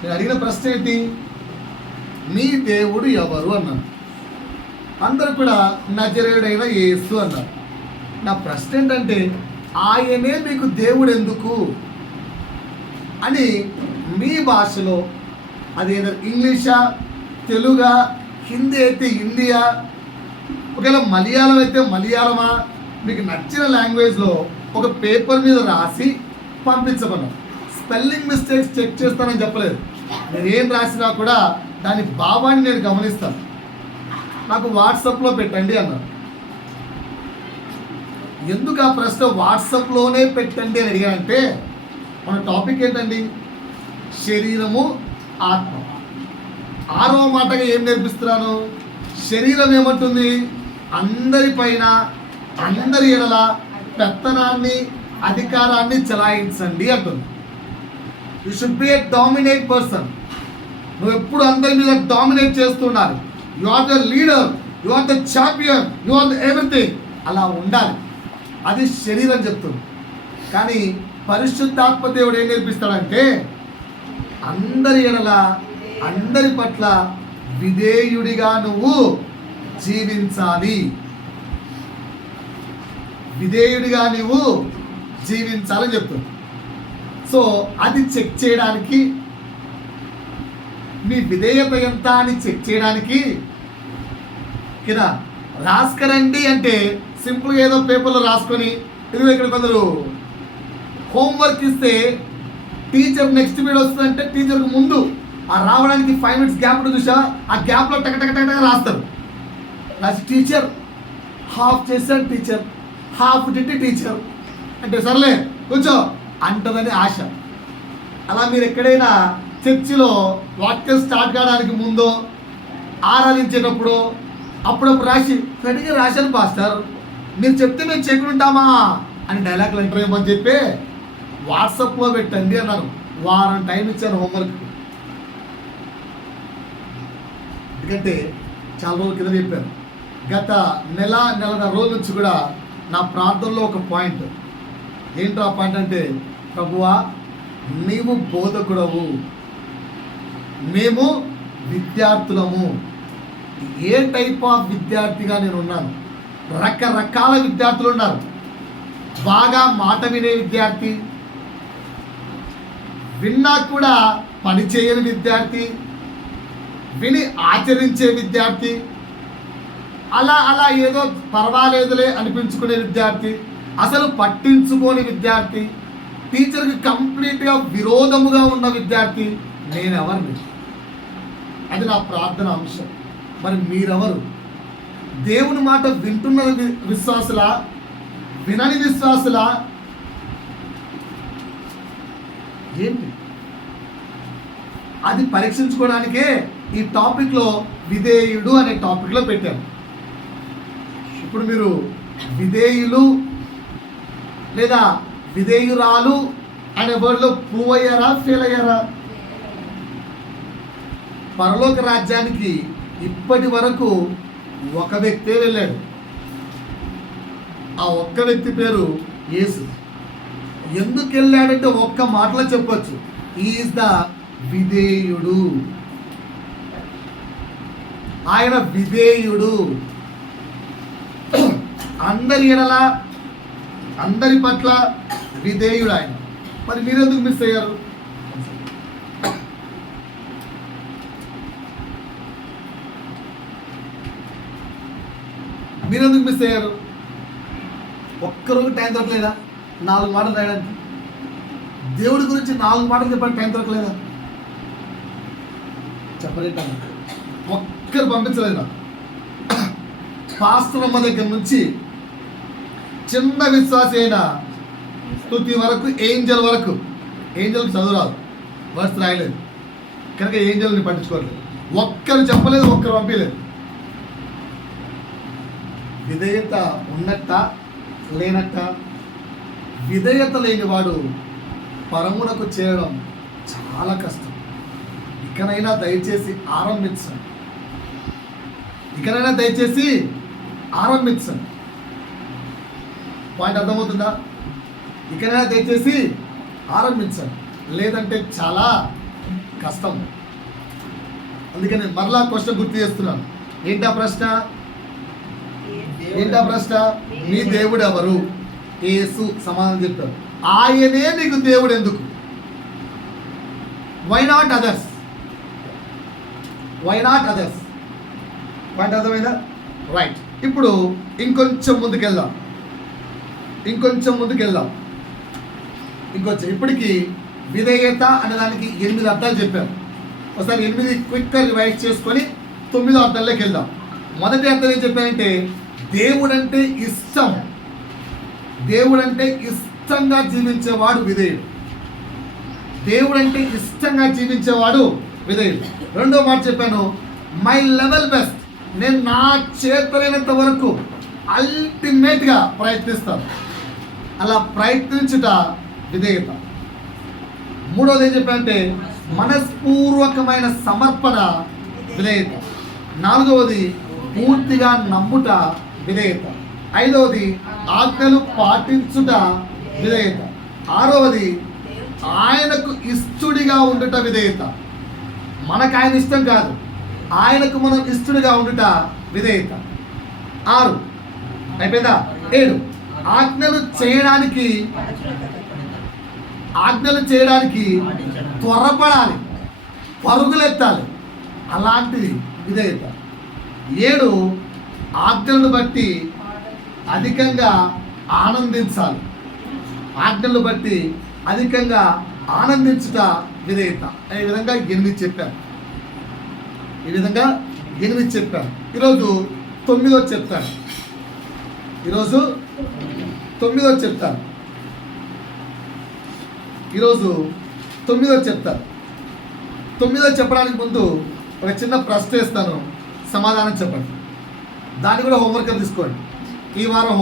నేను అడిగిన ప్రశ్న ఏంటి? మీ దేవుడు ఎవరు అన్నాను. అందరూ కూడా నజరేయుడైన యేసు అన్నారు. నా ప్రశ్న ఏంటంటే, ఆయనే మీకు దేవుడు ఎందుకు అని మీ భాషలో, అది ఏదో ఇంగ్లీషా, తెలుగా, హిందీ అయితే హిందీయా, ఒకవేళ మలయాళం అయితే మలయాళమా, మీకు నచ్చిన లాంగ్వేజ్లో ఒక పేపర్ మీద రాసి పంపించమన్నాను. స్పెల్లింగ్ మిస్టేక్స్ చెక్ చేస్తానని చెప్పలేదు. నేను ఏం రాసినా కూడా దాని భావాన్ని నేను గమనిస్తాను. నాకు వాట్సాప్లో పెట్టండి అన్నారు. ఎందుకు ఆ ప్రశ్న వాట్సాప్లోనే పెట్టండి అని అడిగానంటే, మన టాపిక్ ఏంటండి? శరీరము, ఆత్మ. 6వ మాటగా ఏం నేర్పిస్తున్నాను? శరీరం ఏమంటుంది? అందరిపైన, అందరి ఎడల పెత్తనాన్ని, అధికారాన్ని చలాయించండి అంటుంది. You should be a dominate person. నువ్వు ఎప్పుడు అందరి మీద డామినేట్ చేస్తున్నారు. You are the leader, you are the champion, you are the everything. అలా ఉండాలి. అది శరీరం చెప్తుంది. కానీ పరిశుద్ధాత్మ దేవుడు ఏం నేర్పిస్తాడంటే, అందరి ఎడల, అందరి పట్ల విధేయుడిగా నువ్వు జీవించాలి. విధేయుడిగా నువ్వు జీవించాలని చెప్తుంది. సో అది చెక్ చేయడానికి, మీ విధేయత ఎంత అని చెక్ చేయడానికి కింద రాసుకరండి అంటే సింపుల్గా ఏదో పేపర్లో రాసుకొని, ఇదిగో ఇక్కడ కొందరు హోంవర్క్ ఇస్తే టీచర్ నెక్స్ట్ పీరియడ్ వస్తుందంటే టీచర్కి ముందు ఆ రావడానికి 5 minutes గ్యాప్ చూసా, ఆ గ్యాప్లో టక రాస్తారు. రాసి టీచర్ హాఫ్ చేశాడు, టీచర్ హాఫ్ డిట్టి టీచర్ అంటే సర్లే కూర్చో అంటదని ఆశ. అలా మీరు ఎక్కడైనా చర్చిలో వాక్యం స్టార్ట్ కావడానికి ముందో, ఆరాధించేటప్పుడు అప్పుడప్పుడు రాసి సరిగ్గా రాశాను పాస్టర్, మీరు చెప్తే మేము చెక్కుంటామా అని డైలాగ్లు అంటారేమని చెప్పి వాట్సాప్లో పెట్టండి అన్నారు. వారం టైం ఇచ్చాను హోంవర్క్. ఎందుకంటే చాలా రోజుల కింద చెప్పాను. గత నెలన్నర రోజుల నుంచి కూడా నా ప్రార్థనలో ఒక పాయింట్ ఏంటో, ఆ పాయింట్ అంటే, ప్రభువా నీవు బోధకుడవు, మేము విద్యార్థులము. ఏ టైప్ ఆఫ్ విద్యార్థిగా నేను ఉన్నాను? రకరకాల విద్యార్థులు ఉన్నారు. బాగా మాట వినే విద్యార్థి, విన్నా కూడా పని చేయని విద్యార్థి, విని ఆచరించే విద్యార్థి, అలా ఏదో పర్వాలేదులే అనిపించుకునే విద్యార్థి, అసలు పట్టించుకోని విద్యార్థి, టీచర్కి కంప్లీట్గా విరోధముగా ఉన్న విద్యార్థి. నేనెవరిని? అది నా ప్రార్థన అంశం. మరి మీరెవరు? దేవుని మాట వింటున్న విశ్వాసులా, వినని విశ్వాసులా? ఏంటి అది పరీక్షించుకోవడానికే ఈ టాపిక్లో విధేయుడు అనే టాపిక్లో పెట్టాను. ఇప్పుడు మీరు విధేయులు లేదా విధేయురాలు అనే వర్డ్లో ప్రూవ్ అయ్యారా, ఫెయిల్ అయ్యారా? పరలోక రాజ్యానికి ఇప్పటి వరకు ఒక వ్యక్తే వెళ్ళాడు. ఆ ఒక్క వ్యక్తి పేరు యేసు. ఎందుకు వెళ్ళాడంటే ఒక్క మాటలో చెప్పొచ్చు, ఈజ్ ద విధేయుడు. ఆయన విధేయుడు. అందరి ఎడల, అందరి పట్ల విధేయుడు ఆయన. మరి మీరెందుకు మిస్ అయ్యారు? మీరెందుకు మిస్ అయ్యారు? ఒక్కరోజు టైం దొరకలేదా 4 మాటలు రాయడానికి? దేవుడి గురించి 4 మాటలు చెప్పడానికి టైం దొరకలేదా? చెప్పలేట ఒక్కరు పంపించలేదా? పాస్టర్ అమ్మ దగ్గర నుంచి చిన్న విశ్వాసి అయిన స్తుతి వరకు, ఏంజల్ వరకు. ఏంజల్కి చదువు రాదు, వర్డ్స్ రాయలేదు కనుక ఏంజల్ని పట్టించుకోవట్లేదు. ఒక్కరు చెప్పలేదు, ఒక్కరు పంపించలేదు. విధేయత ఉన్నట్ట లేనట్ట? విధేయత లేనివాడు పరమునకు చేరడం చాలా కష్టం. ఇకనైనా దయచేసి ఆరంభించండి. పాయింట్ అర్థమవుతుందా? ఇకనైనా దయచేసి ఆరంభించండి. లేదంటే చాలా కష్టం. అందుకని మరలా క్వశ్చన్ గుర్తు చేస్తున్నాను. ఏంటా ప్రశ్న? మీ దేవుడు ఎవరు? యేసు సమాధానం చెప్తారు. ఆయనే నీకు దేవుడు ఎందుకు? Why not others? పాయింట్ అర్థమైందా? రైట్. ఇప్పుడు ఇంకొంచెం ముందుకెళ్దాం. ఇప్పటికి విధేయత అనేదానికి 8 అర్థాలు చెప్పారు. ఒకసారి 8 క్విక్గా రివైజ్ చేసుకొని 9వ అర్థంలోకి వెళ్దాం. మొదటి అర్థం ఏం చెప్పారంటే దేవుడంటే ఇష్టం. దేవుడంటే ఇష్టంగా జీవించేవాడు విధేయుడు. రెండో మాట చెప్పాను, మై లెవెల్ బెస్ట్. నేను నా చేతనైనంత వరకు అల్టిమేట్గా ప్రయత్నిస్తాను. అలా ప్రయత్నించుట విధేయత. మూడోది ఏం చెప్పానంటే మనస్పూర్వకమైన సమర్పణ విధేయత. నాలుగవది పూర్తిగా నమ్ముట విధేయత. ఐదవది ఆజ్ఞలు పాటించుట విధేయత. ఆరవది ఆయనకు ఇష్టడిగా ఉండుట విధేయత. మనకు ఆయన ఇష్టం కాదు, ఆయనకు మనం ఇష్టడిగా ఉండుట విధేయత. 6 అయిపోయిందా? 7 ఆజ్ఞలు చేయడానికి త్వరపడాలి, పరుగులెత్తాలి. అలాంటిది విధేయత. 7 ఆజ్ఞలను బట్టి అధికంగా ఆనందించాలి. ఆనందించుట విధేయత. ఈ విధంగా 8 చెప్పాను. ఈరోజు 9వ చెప్తాను. 9వ చెప్పడానికి ముందు ఒక చిన్న ప్రశ్న ఇస్తాను, సమాధానం చెప్పండి. దాన్ని కూడా హోంవర్క్ తీసుకోండి. ఈ వారం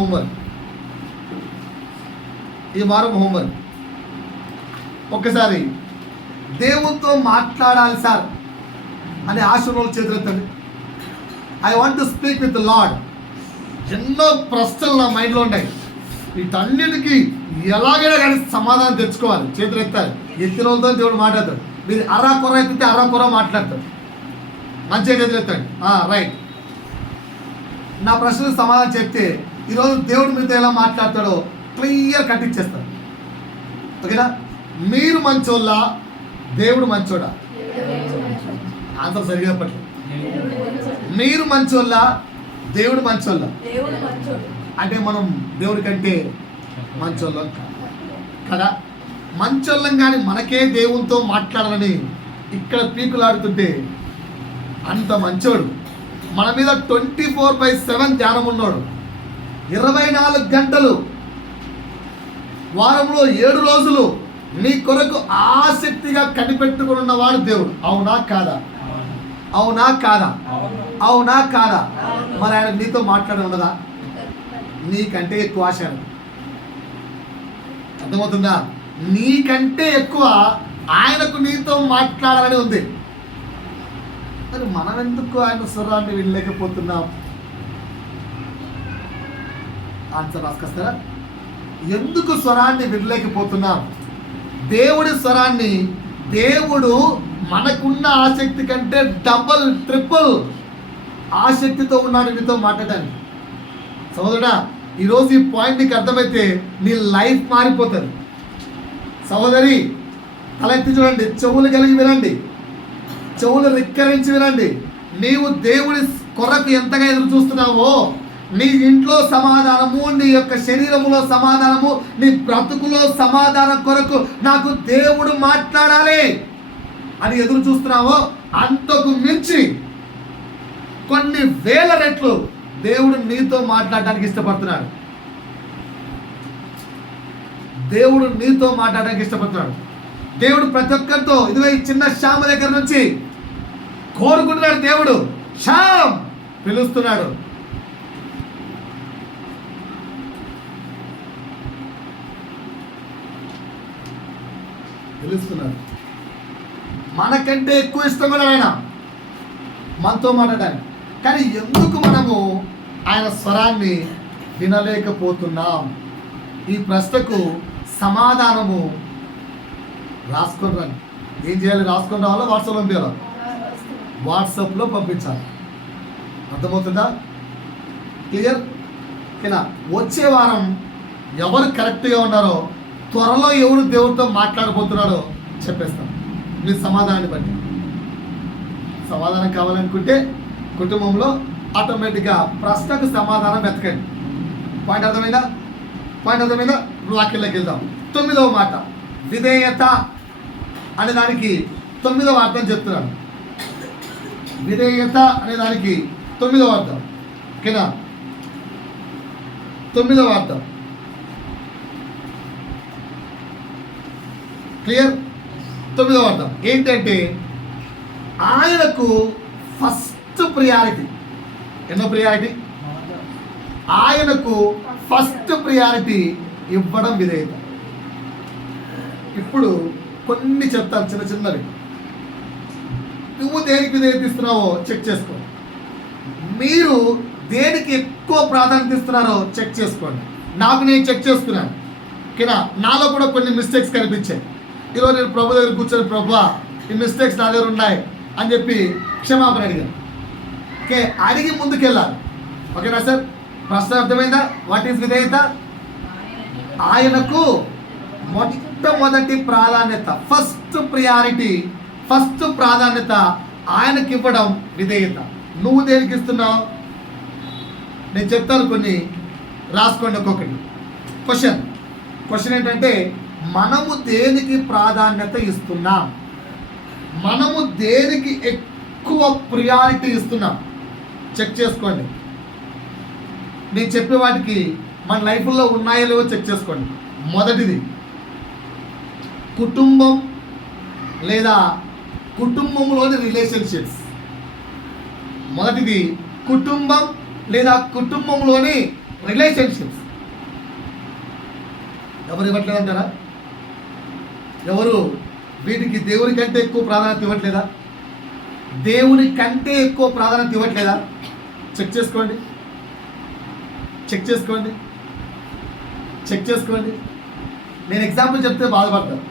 హోంవర్క్ ఒక్కసారి దేవునితో మాట్లాడాలి సార్ అనే ఆశీర్వాదాలు చేతులెత్తండి. I want to speak with Lord. ఎన్నో ప్రశ్నలు నా మైండ్లో ఉన్నాయి. వీటన్నిటికీ ఎలాగైనా కానీ సమాధానం తెచ్చుకోవాలి. చేతులు ఎత్తాలి. ఎత్తిన వాళ్ళతో దేవుడు మాట్లాడతాడు. మీరు అర్రాకొర ఎత్తితే అర్రాకొర మాట్లాడతాడు. మంచిగా చేతులు ఎత్తండి. రైట్. నా ప్రశ్నలకు సమాధానం చెప్తే ఈరోజు దేవుడు మీతో ఎలా మాట్లాడతాడో క్లియర్ కట్టించేస్తాడు. ఓకేనా? మీరు మంచోళ్ళా, దేవుడు మంచోడా? ఆన్సర్ సరిగా చెప్పండి. మీరు మంచోళ్ళా, దేవుడు మంచోళ్ళా? అంటే మనం దేవుడి కంటే మంచోళ్ళం కదా. మంచోళ్ళం కానీ మనకే దేవునితో మాట్లాడాలని ఇక్కడ పీకులాడుతుంటే అంత మంచోడు. మన మీద 24/7 ధ్యానం ఉన్నాడు. 24 గంటలు, వారంలో 7 రోజులు నీ కొరకు ఆసక్తిగా కనిపెట్టుకుని ఉన్నవాడు దేవుడు. అవునా కాదా? మరి ఆయన నీతో మాట్లాడి ఉండదా? నీకంటే ఎక్కువ ఆశ. అర్థమవుతుందా? నీకంటే ఎక్కువ ఆయనకు నీతో మాట్లాడాలని ఉంది. మరి మనం ఎందుకు ఆయన స్వరాన్ని వినలేకపోతున్నాం? ఆన్సర్ రాసుకొస్తారా? ఎందుకు స్వరాన్ని వినలేకపోతున్నాం? దేవుడి స్వరాన్ని దేవుడు మనకున్న ఆసక్తి కంటే డబుల్ ట్రిపుల్ ఆసక్తితో ఉన్నాడు నీతో మాట్లాడడానికి. సహోదరుడా, ఈరోజు ఈ పాయింట్ నీకు అర్థమైతే నీ లైఫ్ మారిపోతుంది. సహోదరి, తలెత్తి చూడండి, చెవులు కలిగి వినండి, చెవులు రిక్కరించి వినండి. నీవు దేవుడి కొరకు ఎంతగా ఎదురు చూస్తున్నావో, నీ ఇంట్లో సమాధానము, నీ యొక్క శరీరములో సమాధానము, నీ బ్రతుకులో సమాధానం కొరకు నాకు దేవుడు మాట్లాడాలి అని ఎదురు చూస్తున్నావో, అంతకు మించి కొన్ని వేల రెట్లు దేవుడు నీతో మాట్లాడడానికి ఇష్టపడుతున్నాడు. దేవుడు ప్రతి ఒక్కరితో, ఇదిగో ఈ చిన్న శ్యామ దగ్గర నుంచి కోరుకుంటున్నాడు. దేవుడు శ్యామ్ పిలుస్తున్నాడు. మనకంటే ఎక్కువ ఇష్టం కూడా ఆయన మనతో మాట్లాడడానికి. కానీ ఎందుకు మనము ఆయన స్వరాన్ని వినలేకపోతున్నాం? ఈ ప్రశ్నకు సమాధానము రాసుకొని రండి. ఏం చేయాలి? రాసుకొని రావాలా, వాట్సాప్లో పంపించాలా? వాట్సాప్లో పంపించాలి. అర్థమవుతుందా? క్లియర్? ఓకేనా? వచ్చే వారం ఎవరు కరెక్ట్గా ఉన్నారో, త్వరలో ఎవరు దేవుడితో మాట్లాడబోతున్నాడో చెప్పేస్తాం. మీ సమాధానాన్ని బట్టి. సమాధానం కావాలనుకుంటే కుటుంబంలో ఆటోమేటిక్గా ప్రశ్నకు సమాధానం వెతకండి. పాయింట్ అర్థమైందా? ఇప్పుడు వాక్యంలోకి వెళ్దాం. 9వ మాట విధేయత అనే దానికి 9వ అర్థం చెప్తున్నాను. విధేయత అనే దానికి 9వ అర్థం. ఓకేనా? 9వ అర్థం క్లియర్? 9వ అర్థం ఏంటంటే ఆయనకు ఫస్ట్ ప్రియారిటీ. ఎన్నో ప్రియారిటీ? ఆయనకు ఫస్ట్ ప్రియారిటీ ఇవ్వడం విధేయత. ఇప్పుడు కొన్ని చెప్తాను చిన్న చిన్నవి. నువ్వు దేనికి విధేయత ఇస్తున్నావో చెక్ చేసుకో. మీరు దేనికి ఎక్కువ ప్రాధాన్యత ఇస్తున్నారో చెక్ చేసుకోండి. నాకు నేను చెక్ చేసుకున్నాను. ఓకేనా? నాలో కూడా కొన్ని మిస్టేక్స్ కనిపించాయి. ఈరోజు నేను ప్రభు దగ్గర కూర్చొని, ప్రభువా ఈ మిస్టేక్స్ నా దగ్గర ఉన్నాయి అని చెప్పి క్షమాపణ అడిగాను. ఓకే, అడిగి ముందుకెళ్ళాలి. ఓకేనా సార్? ప్రశ్న అర్థమైందా? వాట్ ఈస్ విధేయత? ఆయనకు మొట్టమొదటి ప్రాధాన్యత, ఫస్ట్ ప్రియారిటీ, ఫస్ట్ ప్రాధాన్యత ఆయనకి ఇవ్వడం విధేయత. నువ్వు దేనికి ఇస్తున్నావు? నేను చెప్తాను, కొన్ని రాసుకోండి ఒక్కొక్కటి. క్వశ్చన్ ఏంటంటే మనము దేనికి ప్రాధాన్యత ఇస్తున్నాం? మనము దేనికి ఎక్కువ ప్రియారిటీ ఇస్తున్నాం? చెక్ చేసుకోండి. నేను చెప్పే వాటికి మన లైఫ్లో ఉన్నాయో లేవో చెక్ చేసుకోండి. మొదటిది కుటుంబం లేదా కుటుంబంలోని రిలేషన్షిప్స్. మొదటిది కుటుంబం లేదా కుటుంబంలోని రిలేషన్షిప్స్. ఎవరు ఇవ్వట్లేదంటారా? ఎవరు వీటికి దేవుని కంటే ఎక్కువ ప్రాధాన్యత ఇవ్వట్లేదా? దేవుని కంటే ఎక్కువ ప్రాధాన్యత ఇవ్వట్లేదా? చెక్ చేసుకోండి. నేను ఎగ్జాంపుల్ చెప్తే బాధపడతాను.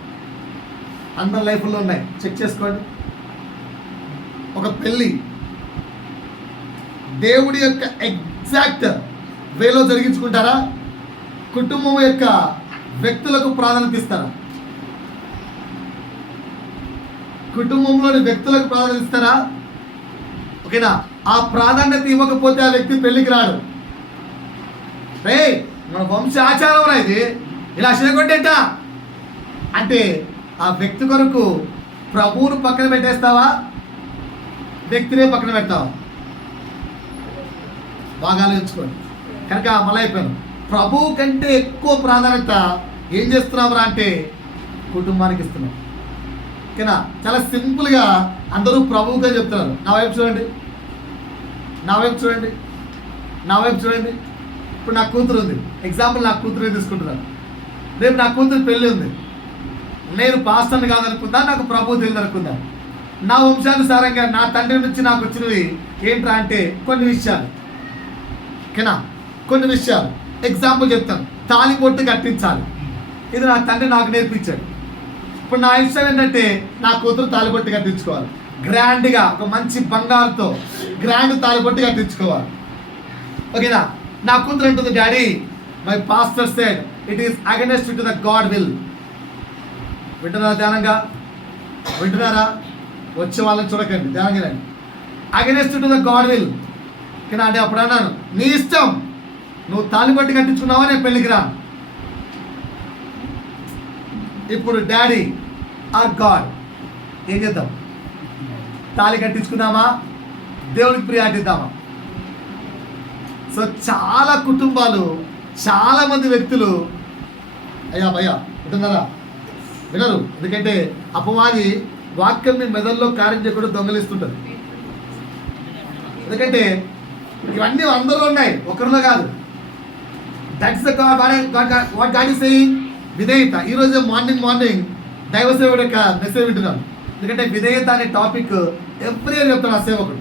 అందరి లైఫ్లో ఉన్నాయి. చెక్ చేసుకోండి. ఒక పెళ్ళి దేవుడి యొక్క ఎగ్జాక్ట్ వేలో జరిగించుకుంటారా? కుటుంబం యొక్క వ్యక్తులకు ప్రాధాన్యత ఇస్తారా? కుటుంబంలోని వ్యక్తులకు ప్రాధాన్యత ఇస్తారా? ఓకేనా? ఆ ప్రాధాన్యత ఇవ్వకపోతే ఆ వ్యక్తి పెళ్ళికి రాడు. రే, మన వంశ ఆచారం రా ఇది, ఇలా చేయకొట్టేట అంటే ఆ వ్యక్తి కొరకు ప్రభువును పక్కన పెట్టేస్తావా? వ్యక్తినే పక్కన పెడతావా? బాగా ఆలోచించుకోండి. కనుక మళ్ళీ అయిపోయాను. ప్రభువు కంటే ఎక్కువ ప్రాధాన్యత ఏం చేస్తున్నావురా అంటే కుటుంబానికి ఇస్తున్నాం. ఓకేనా? చాలా సింపుల్గా అందరూ ప్రభువుగా చెప్తున్నారు. నా వైపు చూడండి. ఇప్పుడు నా కూతురు ఉంది. ఎగ్జాంపుల్, నా కూతురు తీసుకుంటున్నాను. రేపు నా కూతురు పెళ్ళి ఉంది. నేను పాస్టర్ని కాదనుకుందా, నాకు ప్రభువు తెలియదు అనుకుందా? నా వంశానుసారంగా నా తండ్రి నుంచి నాకు వచ్చినవి ఏంట్రా అంటే కొన్ని విషయాలు. ఓకేనా? కొన్ని విషయాలు ఎగ్జాంపుల్ చెప్తాను. తాళిబొట్టు కట్టించాలి. ఇది నా తండ్రి నాకు నేర్పించాడు. ఇప్పుడు నా ఇష్టం ఏంటంటే నా కూతురు తాళిబొట్టు కట్టించుకోవాలి. గ్రాండ్గా ఒక మంచి బంగారుతో గ్రాండ్ తాళిబొట్టు కట్టించుకోవాలి. ఓకేనా? నా కూతురు అంటుంది, daddy my pastor said it is against to the God will. వింటున్నారా? వచ్చే వాళ్ళని చూడకండి, ధ్యానంగా రండి. Against to the God will. ఓకేనా? అంటే అప్పుడు అన్నాను, నీ ఇష్టం, నువ్వు తాళిబొట్టు కట్టించుకున్నావా, నేను పెళ్ళికి రా. ఇప్పుడు డాడీ ఆర్ గాడ్ ఏం చేద్దాం? తాళి కట్టించుకుందామా, దేవుడికి ప్రియారిటీ ఇద్దామా? సో చాలా కుటుంబాలు, చాలామంది వ్యక్తులు భయ్యా వినరు. ఎందుకంటే అపవాది వాక్యం మీ మెదల్లో కార్యం చేయకుండా దొంగలిస్తుంటుంది. ఎందుకంటే ఇవన్నీ అందరిలో ఉన్నాయి, ఒకరిలో కాదు. That's the what God is saying. విధేయత. ఈరోజు మార్నింగ్ దైవ సేవకుడు యొక్క మెసేజ్ వింటున్నాను. ఎందుకంటే విధేయత అనే టాపిక్ ఎవ్రీ ఇయర్ చెప్తాడు ఆ సేవకుడు.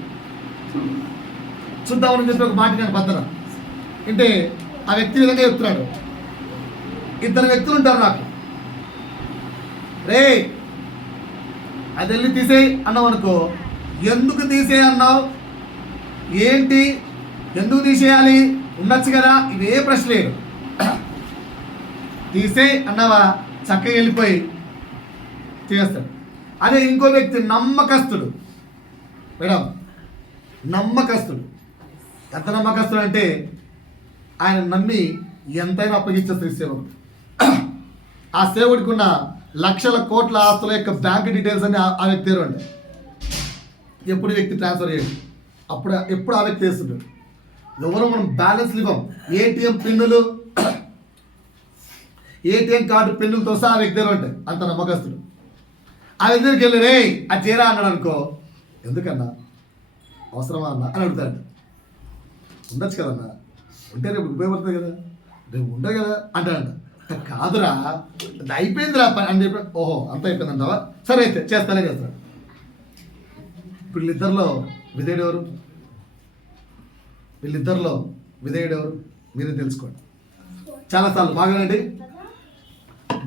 చూద్దామని చెప్పి ఒక మాట నేను భద్ర అంటే ఆ వ్యక్తి విధంగా చెప్తున్నాడు. ఇద్దరు వ్యక్తులు ఉంటారు నాకు. రే అది వెళ్ళి తీసేయి అన్నావు అనుకో, ఎందుకు తీసేయి అన్నావు, ఏంటి, ఎందుకు తీసేయాలి, ఉండొచ్చు కదా, ఇవే ప్రశ్న లేదు. తీసేయి అన్నావా చక్కగా వెళ్ళిపోయి చేస్తాడు. అదే ఇంకో వ్యక్తి నమ్మకస్తుడు మేడం, నమ్మకస్తుడు. ఎంత నమ్మకస్తుడు అంటే ఆయన నమ్మి ఎంతైనా అప్పగించేస్తారు సేవకుడు. ఆ సేవకుడికి ఉన్న లక్షల కోట్ల ఆస్తుల యొక్క బ్యాంక్ డీటెయిల్స్ అన్ని ఆ వ్యక్తి దగ్గర ఉంటాయి. ఎప్పుడు వ్యక్తి ట్రాన్స్ఫర్ చేయండి, ఎప్పుడు ఆ వ్యక్తి చేస్తుంటాడు. ఎవరు మనం బ్యాలెన్స్ ఇవ్వం, ఏటీఎం పిన్నులు, ఏటీఎం కార్డు పిన్నులతో సహా ఆ వ్యక్తి దగ్గర ఉంటాయి. అంత నమ్మకస్తుడు. ఆ వ్యక్తి దగ్గరికి వెళ్ళి రే అది చేరా అన్నాడు అనుకో, ఎందుకన్నా, అవసరమా అన్న అని అడుగుతాడు. ఉండొచ్చు కదన్నా, ఉంటే రేపు ఉపయోగపడుతుంది కదా, రేపు ఉండదు కదా అంటాడంట. కాదురా అది అయిపోయిందిరా అని చెప్పి, ఓహో అంత అయిపోయిందంటావా, సరే అయితే చేస్తానే చేస్తాడు. ఇప్పుడు వీళ్ళిద్దరిలో విధేయుడు ఎవరు? వీళ్ళిద్దరిలో విధేయుడు ఎవరు మీరే తెలుసుకోండి. చాలాసార్లు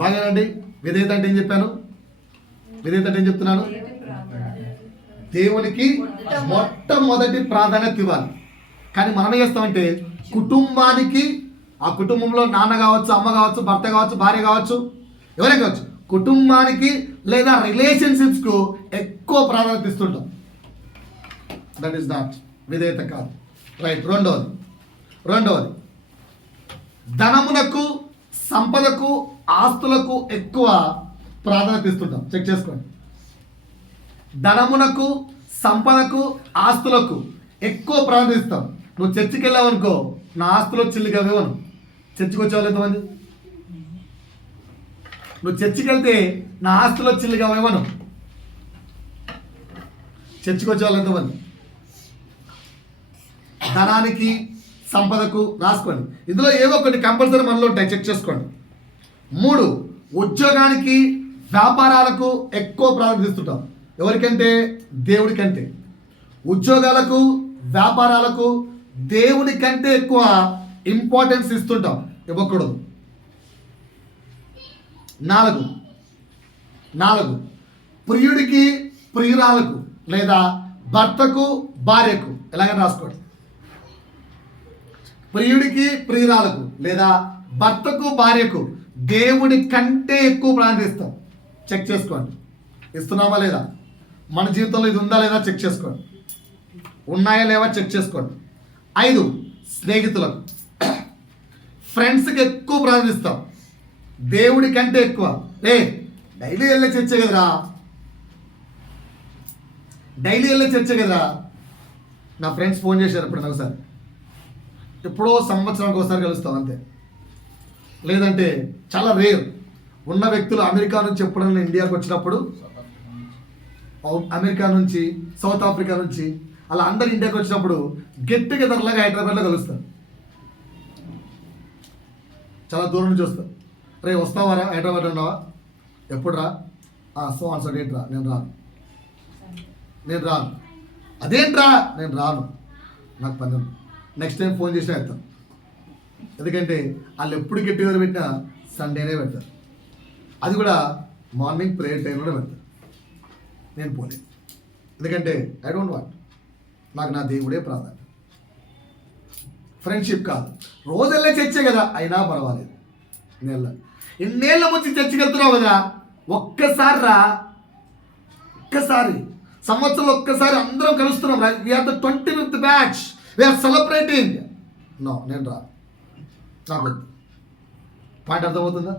బాగానండి విధేయత అంటే ఏం చెప్పాను, విధేయత అంటే ఏం చెప్తున్నాను, దేవునికి మొట్టమొదటి ప్రాధాన్యత ఇవ్వాలి. కానీ మనం ఏం చేస్తామంటే కుటుంబానికి, ఆ కుటుంబంలో నాన్న కావచ్చు, అమ్మ కావచ్చు, భర్త కావచ్చు, భార్య కావచ్చు, ఎవరే కావచ్చు, కుటుంబానికి లేదా రిలేషన్షిప్స్కు ఎక్కువ ప్రాధాన్యత ఇస్తుంటాం. దట్ ఈస్ నాట్ విధేయత కాదు. రైట్. రెండవది ధనమునకు, సంపదకు, ఆస్తులకు ఎక్కువ ప్రాధాన్యత ఇస్తుంటాం. చెక్ చేసుకోండి. ధనమునకు, సంపదకు, ఆస్తులకు ఎక్కువ ప్రాధాన్యత ఇస్తాం. నువ్వు చర్చికి వెళ్ళావు అనుకో, నా ఆస్తులో చిల్లిగా ఇవ్వను. చర్చికి వచ్చేవాళ్ళు ఎంతమంది? నువ్వు చర్చికి వెళ్తే నా ఆస్తులో చిల్లిగా ఇవ్వను. చర్చికి వచ్చేవాళ్ళు ఎంతమంది? ధనానికి, సంపదకు రాసుకోండి. ఇందులో ఏవో కొన్ని కంపల్సరీ మనలో ఉంటాయి, చెక్ చేసుకోండి. 3 ఉద్యోగానికి, వ్యాపారాలకు ఎక్కువ ప్రాధాన్యత ఇస్తుంటాం. ఎవరికంటే? దేవుడి కంటే. ఉద్యోగాలకు, వ్యాపారాలకు దేవుని కంటే ఎక్కువ ఇంపార్టెన్స్ ఇస్తుంటాం, ఇవ్వకూడదు. 4 ప్రియుడికి, ప్రియురాలకు లేదా భర్తకు, భార్యకు ఎలాగైనా రాసుకోండి. ప్రియుడికి, ప్రియురాలకు లేదా భర్తకు, భార్యకు దేవుడి కంటే ఎక్కువ ప్రాధాన్యత ఇస్తాం. చెక్ చేసుకోండి. ఇస్తున్నామా లేదా? మన జీవితంలో ఇది ఉందా లేదా చెక్ చేసుకోండి. ఉన్నాయా లేవా చెక్ చేసుకోండి. 5 స్నేహితులకు, ఫ్రెండ్స్కి ఎక్కువ ప్రాధాన్యత ఇస్తాం, దేవుడి కంటే ఎక్కువ. డైలీ వెళ్ళే చర్చే కదరా, నా ఫ్రెండ్స్ ఫోన్ చేశారు ఎప్పుడైనా ఒకసారి, ఎప్పుడో సంవత్సరానికి ఒకసారి కలుస్తాం అంతే. లేదంటే చాలా రేర్. ఉన్న వ్యక్తులు అమెరికా నుంచి ఎప్పుడైనా ఇండియాకి వచ్చినప్పుడు, అమెరికా నుంచి, సౌత్ ఆఫ్రికా నుంచి అలా అందరు ఇండియాకి వచ్చినప్పుడు గెట్ టుగెదర్ లాగా హైదరాబాద్లో కలుస్తారు. చాలా దూరం నుంచి వస్తారు. రే వస్తావారా, హైదరాబాద్ ఉన్నావా, ఎప్పుడు రా, సో డేట్ రా, నేను రాను. అదేంట్రా, నేను రాను, నాకు పని ఉంది. నెక్స్ట్ టైం ఫోన్ చేసినా వెళ్తాను. ఎందుకంటే వాళ్ళు ఎప్పుడు గెట్ టుగెదర్ పెట్టినా సండేనే పెడతారు. అది కూడా మార్నింగ్ ప్రేయర్ టైం కూడా పెడతారు. నేను పోలేదు, ఎందుకంటే ఐ డోంట్ వాంట్, నాకు నా దేవుడే ప్రాధాన్యం. ఫ్రెండ్షిప్ కాదు, రోజు వెళ్ళే చర్చే కదా, అయినా పర్వాలేదు. ఎన్నేళ్ళ ముంచి చర్చికి వెళ్తున్నావు కదా, ఒక్కసారి సంవత్సరంలో ఒక్కసారి అందరం కలుస్తున్నాం. We are the 25th batch, we are celebrating. No, నేను రా, నాకు పాయింట్ అర్థమవుతుందా?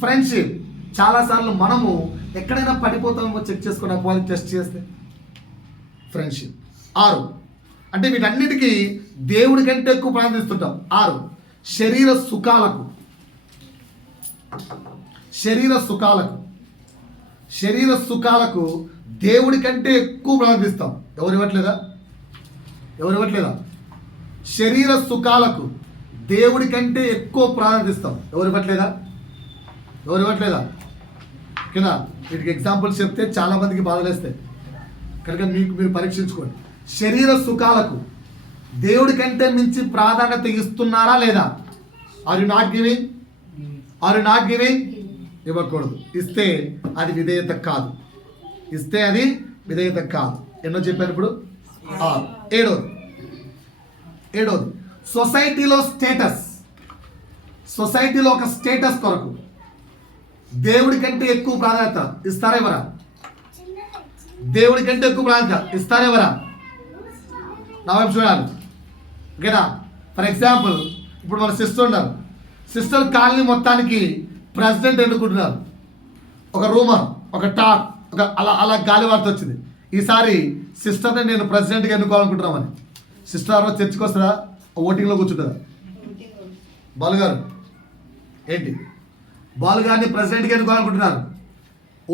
ఫ్రెండ్షిప్ చాలాసార్లు మనము ఎక్కడైనా పడిపోతామో చెక్ చేసుకుని అపోవాలి టెస్ట్ చేస్తే. ఫ్రెండ్షిప్. 6 అంటే వీటన్నిటికీ దేవుడి కంటే ఎక్కువ ప్రార్థిస్తుంటాం. 6 శరీర సుఖాలకు దేవుడి కంటే ఎక్కువ ప్రార్థిస్తాం. ఎవరు ఇవ్వట్లేదా? శరీర సుఖాలకు దేవుడి కంటే ఎక్కువ ప్రార్థిస్తాం. ఎవరు ఇవ్వట్లేదా? ఓకేనా? వీటికి ఎగ్జాంపుల్స్ చెప్తే చాలా మందికి బాధలేస్తాయి కనుక మీరు పరీక్షించుకోండి. శరీర సుఖాలకు దేవుడి కంటే మించి ప్రాధాన్యత ఇస్తున్నారా లేదా? Are you not giving? ఇవ్వకూడదు. ఇస్తే అది విధేయత కాదు. ఇస్తే అది విధేయత కాదు. ఎన్నో చెప్పాను ఇప్పుడు? ఏడోది సొసైటీలో స్టేటస్. సొసైటీలో ఒక స్టేటస్ కొరకు దేవుడి కంటే ఎక్కువ ప్రాధాన్యత ఇస్తారెవరా? దేవుడి కంటే ఎక్కువ ప్రాధాన్యత ఇస్తారెవరా? నా వైపు చూడాలి, ఓకేనా? ఫర్ ఎగ్జాంపుల్, ఇప్పుడు మన సిస్టర్ ఉన్నారు. సిస్టర్ కాలనీ మొత్తానికి ప్రెసిడెంట్ ఎన్నుకుంటున్నారు. ఒక రూమర్, ఒక టాక్, ఒక అలా గాలి వార్త వచ్చింది, ఈసారి సిస్టర్ని నేను ప్రెసిడెంట్గా ఎన్నుకోవాలనుకుంటున్నామని. సిస్టర్ చర్చకు వస్తుందా? ఓటింగ్లో కూర్చుంటుందా? బాలుగారు ఏంటి, బాలుగారిని ప్రెసిడెంట్గా ఎన్నుకోవాలనుకుంటున్నారు,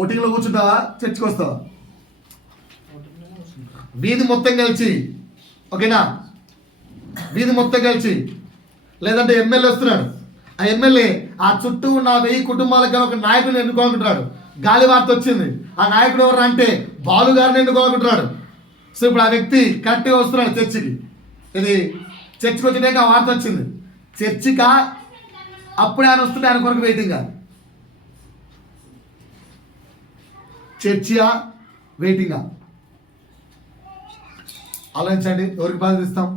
ఓటింగ్లో కూర్చుంటావా? చర్చకు వస్తావా? వీధి మొత్తం కలిసి, ఓకేనా, వీధి మొత్తం కలిసి, లేదంటే ఎమ్మెల్యే వస్తున్నాడు, ఆ ఎమ్మెల్యే ఆ చుట్టూ ఉన్న 1000 కుటుంబాలకు ఒక నాయకుడిని ఎన్నుకోవాలనుకుంటున్నాడు. గాలి వార్త వచ్చింది, ఆ నాయకుడు ఎవరు అంటే బాలుగారిని ఎన్నుకోవాలనుకుంటున్నాడు. సో ఇప్పుడు ఆ వ్యక్తి కరెక్ట్గా వస్తున్నాడు చర్చికి. ఇది చర్చికి వచ్చినాక ఆ వార్త వచ్చింది. చర్చికా అప్పుడే ఆయన వస్తుంటే ఆయన కొరకు వెయిటింగా? చర్చియా వెయిటింగా? ఆలోచించండి. ఎవరికి ప్రాధాన్యత ఇస్తాం?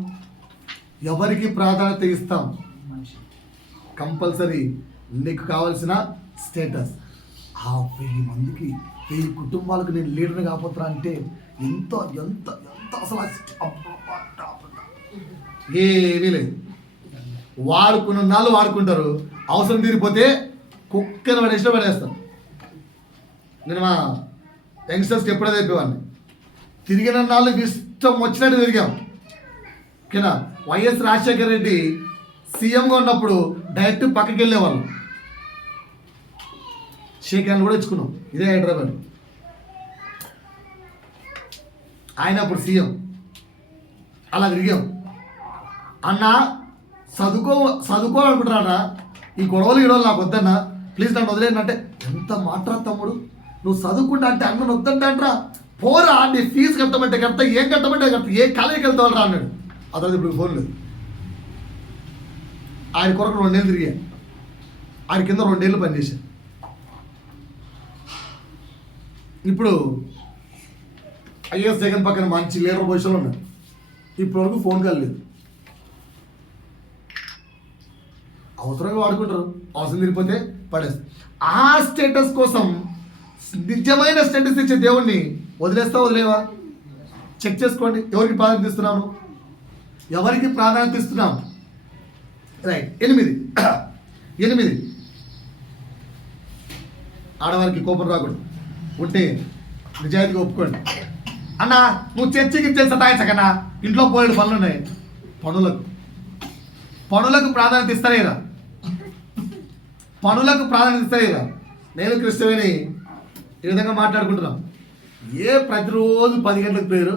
ఎవరికి ప్రాధాన్యత ఇస్తాం? కంపల్సరీ నీకు కావాల్సిన స్టేటస్. ఆ 1000 మందికి 1000 కుటుంబాలకు నేను లీడర్ని కాకపోతున్నా అంటే ఎంత ఎంత ఎంత అసలు ఏమీ లేదు. వాడుకున్న నాళ్ళు వాడుకుంటారు, అవసరం తీరిపోతే కుక్కను పడేసినా పడేస్తాం. నేను మా యంగ్స్టర్స్కి ఎప్పుడో చెప్పేవాడిని, తిరిగిన నాళ్ళు ఇష్టం వచ్చినట్టు తిరిగాం, ఓకేనా? వైఎస్ రాజశేఖర రెడ్డి సీఎంగా ఉన్నప్పుడు డైరెక్ట్ పక్కకి వెళ్ళేవాళ్ళం, షేక్ హ్యాండ్ కూడా ఇచ్చుకున్నాం. ఇదే హైదరాబాద్. ఆయన అప్పుడు సీఎం, అలా తిరిగాం. అన్న చదువుకోవాలనుకుంటున్నాడా, ఈ గొడవలు నాకు వద్దన్నా, ప్లీజ్ నన్ను వదిలేను అంటే, ఎంత మాట్రా తమ్ముడు, నువ్వు చదువుకుంటా అంటే అన్న వద్దంటా, పోరా నీ ఫీజు కట్టమంటే కట్ట, ఏం కట్టమంటే కట్ట, ఏ కాలేజీకి వెళ్తావు రా అన్నాడు. అతను ఇప్పుడు ఫోన్ లేదు. ఆయన కొరకు 2 ఏళ్ళు తిరిగా, ఆయన కింద 2 ఏళ్ళు పనిచేశాను. ఇప్పుడు ఐఎస్ జగన్ పక్కన మంచి లీడర్ పొజిషన్లో ఉన్నాడు. ఇప్పటి వరకు ఫోన్ కాల్ లేదు. అవసరంగా వాడుకుంటారు, అవసరం తిరిగిపోతే పడేస్తారు. ఆ స్టేటస్ కోసం నిజమైన స్టేటస్ ఇచ్చే దేవుణ్ణి వదిలేవా? చెక్ చేసుకోండి. ఎవరికి ప్రాధాన్యత ఇస్తున్నాను, ఎవరికి ప్రాధాన్యత ఇస్తున్నాం? రైట్. 8 ఆడవారికి కోపం రాకూడదు, ఉంటే నిజాయితీగా ఒప్పుకోండి. అన్న నువ్వు చర్చికి ఇచ్చేసి సతాయించకన్నా, ఇంట్లో పోయేడు పనులు ఉన్నాయి. పనులకు ప్రాధాన్యత ఇస్తారేరా? పనులకు ప్రాధాన్యత ఇస్తారేరా? నేను క్రిస్టియని ఈ విధంగా మాట్లాడుకుంటున్నాం. ప్రతిరోజు 10 గంటలకు ప్రేయరు,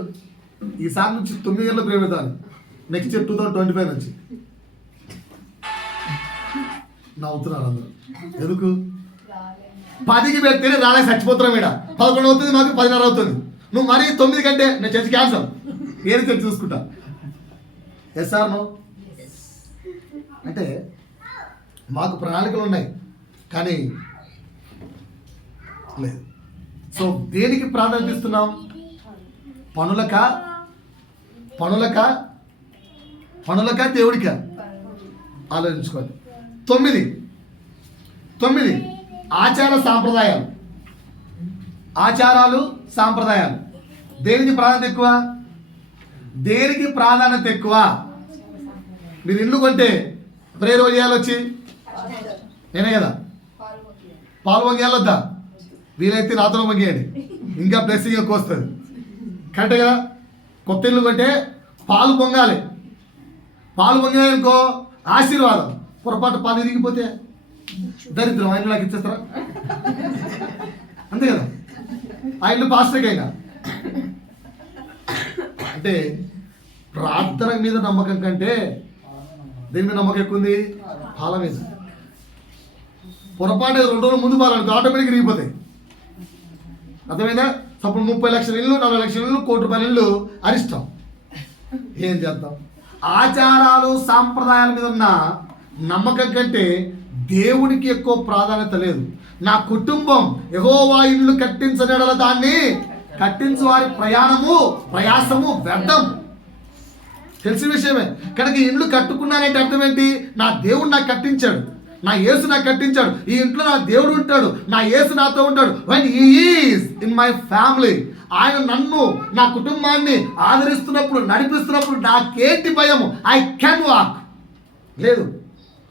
ఈసారి నుంచి 9 గంటలకు ప్రేయర్ పెడతాను. నెక్స్ట్ ఇయర్ 2025 నుంచి. నవ్వుతున్నారు అందరూ. ఎందుకు? 10కి పెడితేనే రాలే, చచ్చిపోతున్నాం. ఇక్కడ 11 అవుతుంది, మాకు 10:30 అవుతుంది. నువ్వు మరీ 9 కంటే నేను చర్చి క్యాన్సల్, ఏది చర్చి చూసుకుంటా. Yes or no? అంటే మాకు ప్రణాళికలు ఉన్నాయి కానీ లేదు. సో దేనికి ప్రాధాన్యత ఇస్తున్నాం? పనులకా దేవుడికా? ఆలోచించుకోండి. 9 ఆచారాలు సాంప్రదాయాలు. దేనికి ప్రాధాన్యత ఎక్కువ? మీరు ఇల్లు కొంటే ప్రేయర్ చేయాలి, వచ్చి నేనే కదా పాలు వంగేయాలొద్దా? వీలైతే నాతో వంగేయండి, ఇంకా బ్లెస్సింగ్ ఎక్కువ వస్తుంది. కరెక్ట్ కదా? కొత్త ఇల్లు కొంటే పాలు పొంగాలి. పాలు పొంగాలనుకో ఆశీర్వాదం. పొరపాటు పాలు ఇరిగిపోతే దరిద్రం. ఆయన నాకు ఇచ్చేస్తారా? అంతే కదా? ఆ ఇల్లు పాస్టర్కి అయినా. అంటే ప్రార్థన మీద నమ్మకం కంటే దేని మీద నమ్మకం ఎక్కువ ఉంది? పాల మీద. పొరపాటు 2 రోజులు ముందు పాలనుకో ఆటోమేటిక్గా ఇరిగిపోతాయి. అర్థమైందా? అప్పుడు 30 లక్షల ఇల్లు, 40 లక్షల ఇల్లు, 1 కోటి రూపాయల ఇల్లు అరిష్టం. ఏం చేద్దాం? ఆచారాలు సాంప్రదాయాల మీద ఉన్న నమ్మకం కంటే దేవునికి ఎక్కువ ప్రాధాన్యత లేదు. నా కుటుంబం యెహోవా ఇల్లు కట్టించనెడల దాన్ని కట్టించు వారి ప్రయాసము వ్యర్థం. తెలిసిన విషయమే. కనుక ఇండ్లు కట్టుకున్నానంటే అర్థం ఏంటి? నా దేవుడు నాకు కట్టించాడు, నా యేసు నాకు కట్టించాడు, ఈ ఇంట్లో నా దేవుడు ఉంటాడు, నా యేసు నాతో ఉంటాడు. when he is in my family, ఆయన నన్ను నా కుటుంబాన్ని ఆదరిస్తున్నప్పుడు, నడిపిస్తున్నప్పుడు నాకేంటి భయము? I can walk. లేదు,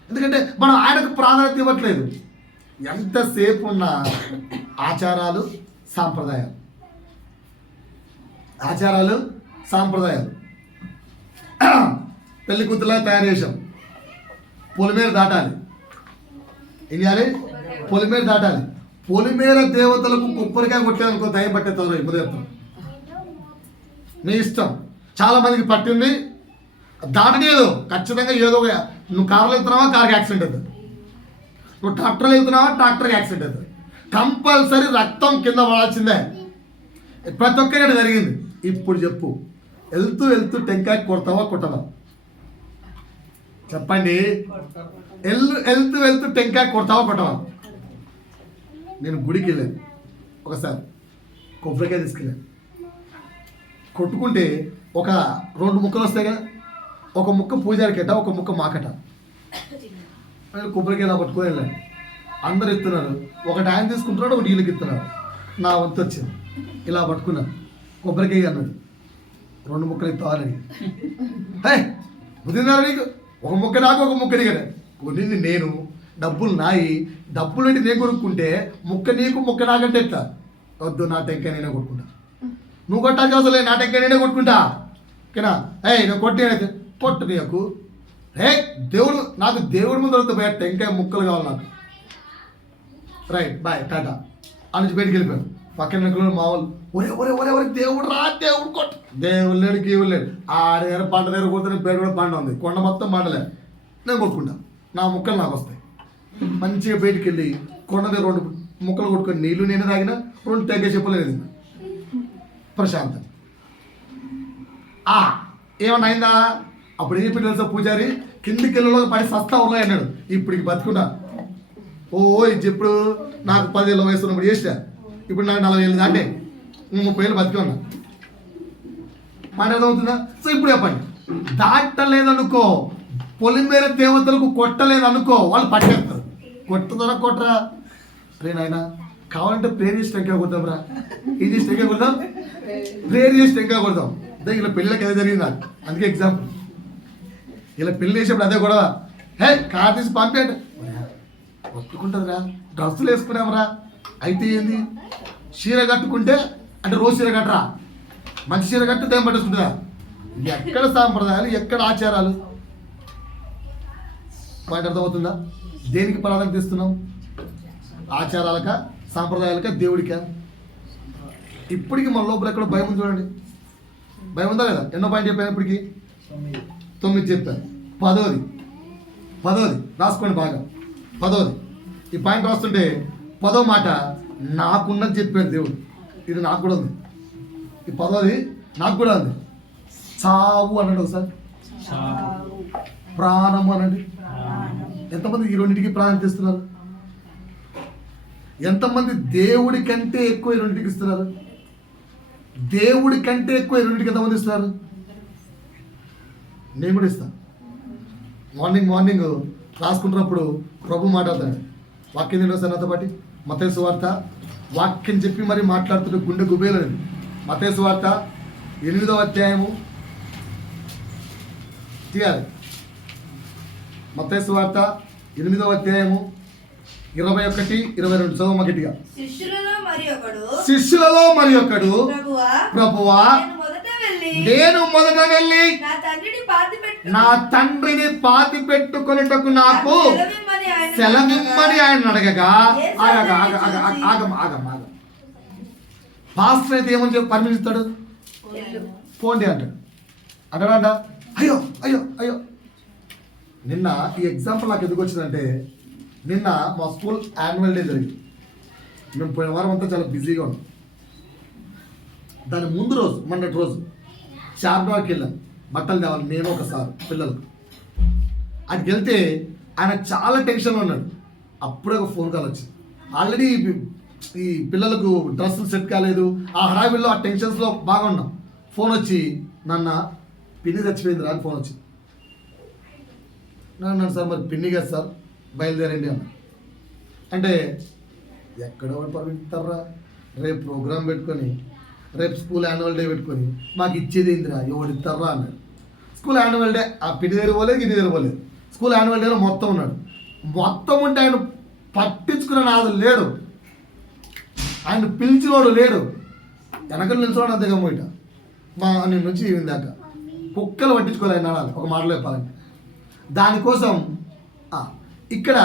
ఎందుకంటే మనం ఆయనకు ప్రాధాన్యత ఇవ్వట్లేదు. ఎంతసేపు ఉన్న ఆచారాలు సాంప్రదాయాలు పెళ్లి కూతురులా తయారు చేసాం. పొలిమేర దాటాలి. ఏం చేయాలి? పొలిమేర దాటాలి. పొలిమేర దేవతలకు కొబ్బరికాయ కొట్టేదనుకో దయ్యం పట్టేస్తారు. ఇప్పుడు చెప్తాను, నీ ఇష్టం. చాలా మందికి పట్టింది దాటలేదు. ఖచ్చితంగా ఏదో నువ్వు కార్లో వెళ్తున్నావా, కార్కి యాక్సిడెంట్ అవుతుంది. నువ్వు ట్రాక్టర్లో వెళ్తున్నావా, ట్రాక్టర్కి యాక్సిడెంట్ అవుతుంది. కంపల్సరీ రక్తం కింద పడాల్సిందే. ప్రతి ఒక్కరికి జరిగింది. ఇప్పుడు చెప్పు, వెళ్తూ టెంకాయ కొట్టవా? చెప్పండి. వెళ్తూ టెంకాయ కొట్టవా? నేను గుడికి వెళ్ళాను ఒకసారి, కొబ్బరికాయ తీసుకెళ్ళాను. కొట్టుకుంటే ఒక 2 ముక్కలు వస్తాయి కదా, ఒక ముక్క పూజారికట, ఒక ముక్క మాకట. కొబ్బరికాయ ఇలా పట్టుకొని వెళ్ళాను. అందరు ఎత్తున్నారు. ఒకటి ఆయన తీసుకుంటున్నాడు, ఒకటి వీళ్ళకి ఇస్తున్నాడు. నా వంతు వచ్చింది. ఇలా పట్టుకున్నాను. కొబ్బరికాయ అన్నాడు, 2 ముక్కలు ఎత్తాలని. బుద్ధిన్నారు నీకు? ఒక ముక్క నాకు, ఒక ముక్క నీకు. కొన్నింది నేను, డబ్బులు నాయి. డబ్బులు అంటే నేను కొనుక్కుంటే ముక్క నీకు, ముక్క నాకంటే ఎట్లా? వద్దు, నా టెంకాయ నేనే కొట్టుకుంటా. నువ్వు కొట్టాల్సి అవసరం లేదు, నా టెంకాయ నేనే కొట్టుకుంటా. ఓకేనా? నువ్వు కొట్టేనైతే కొట్టు నీకు. దేవుడి ముందు వద్దు భయ, టెంకాయ ముక్కలు కావాలి నాకు. రైట్, బాయ్, టాటా అని బయటికి వెళ్ళిపోయాను. పక్కన మామూలు ఒరే దేవుడు రా, దేవుడు కొట్టు. దేవుడు లేడు, గీవుడు లేడు. ఆడ దగ్గర పంట దగ్గర కొడుతున్న పేరు కూడా పంట ఉంది. కొండ మొత్తం పంటలే. నేను కొట్టుకుంటా, నా ముక్కలు నాకు వస్తాయి. మంచిగా బయటికి వెళ్ళి కొండ దగ్గర 2 ముక్కలు కొట్టుకొని నీళ్లు నేను తాగిన, 2 టెంకాయ చెప్పలేదు. ప్రశాంతం. ఏమన్నా అయిందా? అప్పుడు ఏం చెప్పి తెలుసా పూజారి? కిందికి వెళ్ళలో పడి సస్తా ఉన్నాయి అన్నాడు. ఇప్పటికి బతుకున్నా. ఇది ఇప్పుడు నాకు 10 ఏళ్ళ వయసు ఉన్నప్పుడు చేసా. ఇప్పుడు నాకు 40 ఏళ్ళు దాటే 30 ఏళ్ళు బతికి ఉన్నా. మాట అర్థమవుతుందా? సో ఇప్పుడు చెప్పండి, దాటలేదనుకో, పొలిమేర దేవతలకు కొట్టలేదనుకో, వాళ్ళు పట్టేస్తారు. కొట్టరా రే నాయన, కావాలంటే ప్రేర్ చేసి టెంకాయ కొడదాం రా. ఏం చేసి టెంకాయ కొడదాం? ప్రేర్ చేసి టెంకాయ కొడదాం. అదే ఇలా పెళ్ళిళ్ళకి ఏదో జరిగింది నాకు. అందుకే ఎగ్జాంపుల్. ఇలా పెళ్లి చేసేప్పుడు అదే గొడవ. కార్ తీసి పంపేయండి. ఒప్పుకుంటుందిరా, డ్రస్సులు వేసుకున్నామరా. అయితే ఏంది? చీర కట్టుకుంటే అంటే రోజు చీర కట్టరా, మంచి చీర కట్టు దేం పట్టేసుకుంటుందా? ఎక్కడ సాంప్రదాయాలు, ఎక్కడ ఆచారాలు? మాట అర్థమవుతుందా? దేనికి ప్రాధాన్యత ఇస్తున్నాం? ఆచారాలక, సాంప్రదాయాలక, దేవుడికా? ఇప్పటికి మన లోపల ఎక్కడ భయం ఉంది చూడండి. భయం ఉందా కదా? ఎన్నో పాయింట్ చెప్పాను ఇప్పటికి? 9 చెప్పాను. 10ది రాసుకోండి బాగా. 10ది ఈ పాయింట్ రాస్తుంటే 10వ మాట నాకున్నది చెప్పాడు దేవుడు. ఇది నాకు కూడా ఉంది. ఈ 10ది నాకు కూడా ఉంది. చావు అన్నాడు ఒకసారి, ప్రాణము అనండి. ఎంతమంది ఈ రెండింటికి ప్రాధాన్యత ఇస్తున్నారు? ఎంతమంది దేవుడి కంటే ఎక్కువ ఈ రెండింటికి ఇస్తున్నారు? దేవుడి కంటే ఎక్కువ ఈ రెండింటికి ఎంతమంది ఇస్తున్నారు? నేను కూడా ఇస్తాను. మార్నింగ్ రాసుకుంటున్నప్పుడు ప్రభు మాట్లాడతాడు. వాక్యం తింటే సార్ నాతో పాటు మత్తయి సువార్త వాక్యం చెప్పి మరి మాట్లాడుతుంటే గుండె గుబేలని. మత్తయి సువార్త 8వ అధ్యాయము తీయాలి. మత్తయి సువార్త 8వ అధ్యాయము 21, 22 చదవమ్మ గట్టిగా. శిష్యులలో మరి ఒకడు ప్రభువా, నేను మొదట వెళ్ళి నా తండ్రిని పాతి పెట్టుకొనుటకు నాకు సెలవిమ్మని ఆయన అడగగా, ఆగం పాస్టర్ అయితే ఏమని చెప్పి పర్మిషన్ ఇస్తాడు? పోండి అంటాడు. అంటాడంట అయ్యో. నిన్న ఈ ఎగ్జాంపుల్ నాకు ఎందుకు వచ్చిందంటే, నిన్న మా స్కూల్ యాన్యువల్ డే జరిగింది. మేము పోయిన వారం అంతా చాలా బిజీగా ఉన్నాం. దాని ముందు రోజు, మొన్నటి రోజు చార్బాగ్కి వెళ్ళాం బట్టలు తేవాలి. నేను ఒకసారి పిల్లలకు అక్కడికి వెళ్తే ఆయన చాలా టెన్షన్లో ఉన్నాడు. అప్పుడే ఒక ఫోన్ కాల్ వచ్చింది. ఆల్రెడీ ఈ పిల్లలకు డ్రెస్సులు సెట్ కాలేదు, ఆ హడావిల్లో ఆ టెన్షన్స్లో బాగున్నాం. ఫోన్ వచ్చి, నాన్న పిన్ని చచ్చిపోయింది రా అని ఫోన్ వచ్చి. అన్నాడు, సార్ మరి పిన్ని కదా సార్, బయలుదేరండి అన్న. అంటే ఎక్కడో పరిగెత్తారా, రేపు ప్రోగ్రామ్ పెట్టుకొని, రేపు స్కూల్ యాన్యువల్ డే పెట్టుకొని మాకు ఇచ్చేది ఏందిరా, ఎవడిస్తారా అన్నాడు. స్కూల్ యాన్యువల్ డే ఆ పిన్ని దగ్గర పోలేదు, ఇది దగ్గర పోలేదు. స్కూల్ యాన్యువల్ డేలో మొత్తం ఉన్నాడు. మొత్తం ఉంటే ఆయన పట్టించుకునే నాదు లేడు, ఆయన పిలిచినోడు లేడు. వెనకలు నిలిచినోడు అంతే గమ్మట. మా నేను నుంచి ఈవిని దాకా కుక్కలు పట్టించుకోలేదు అనాలి ఒక మాటలో చెప్పాలంటే. దానికోసం ఇక్కడ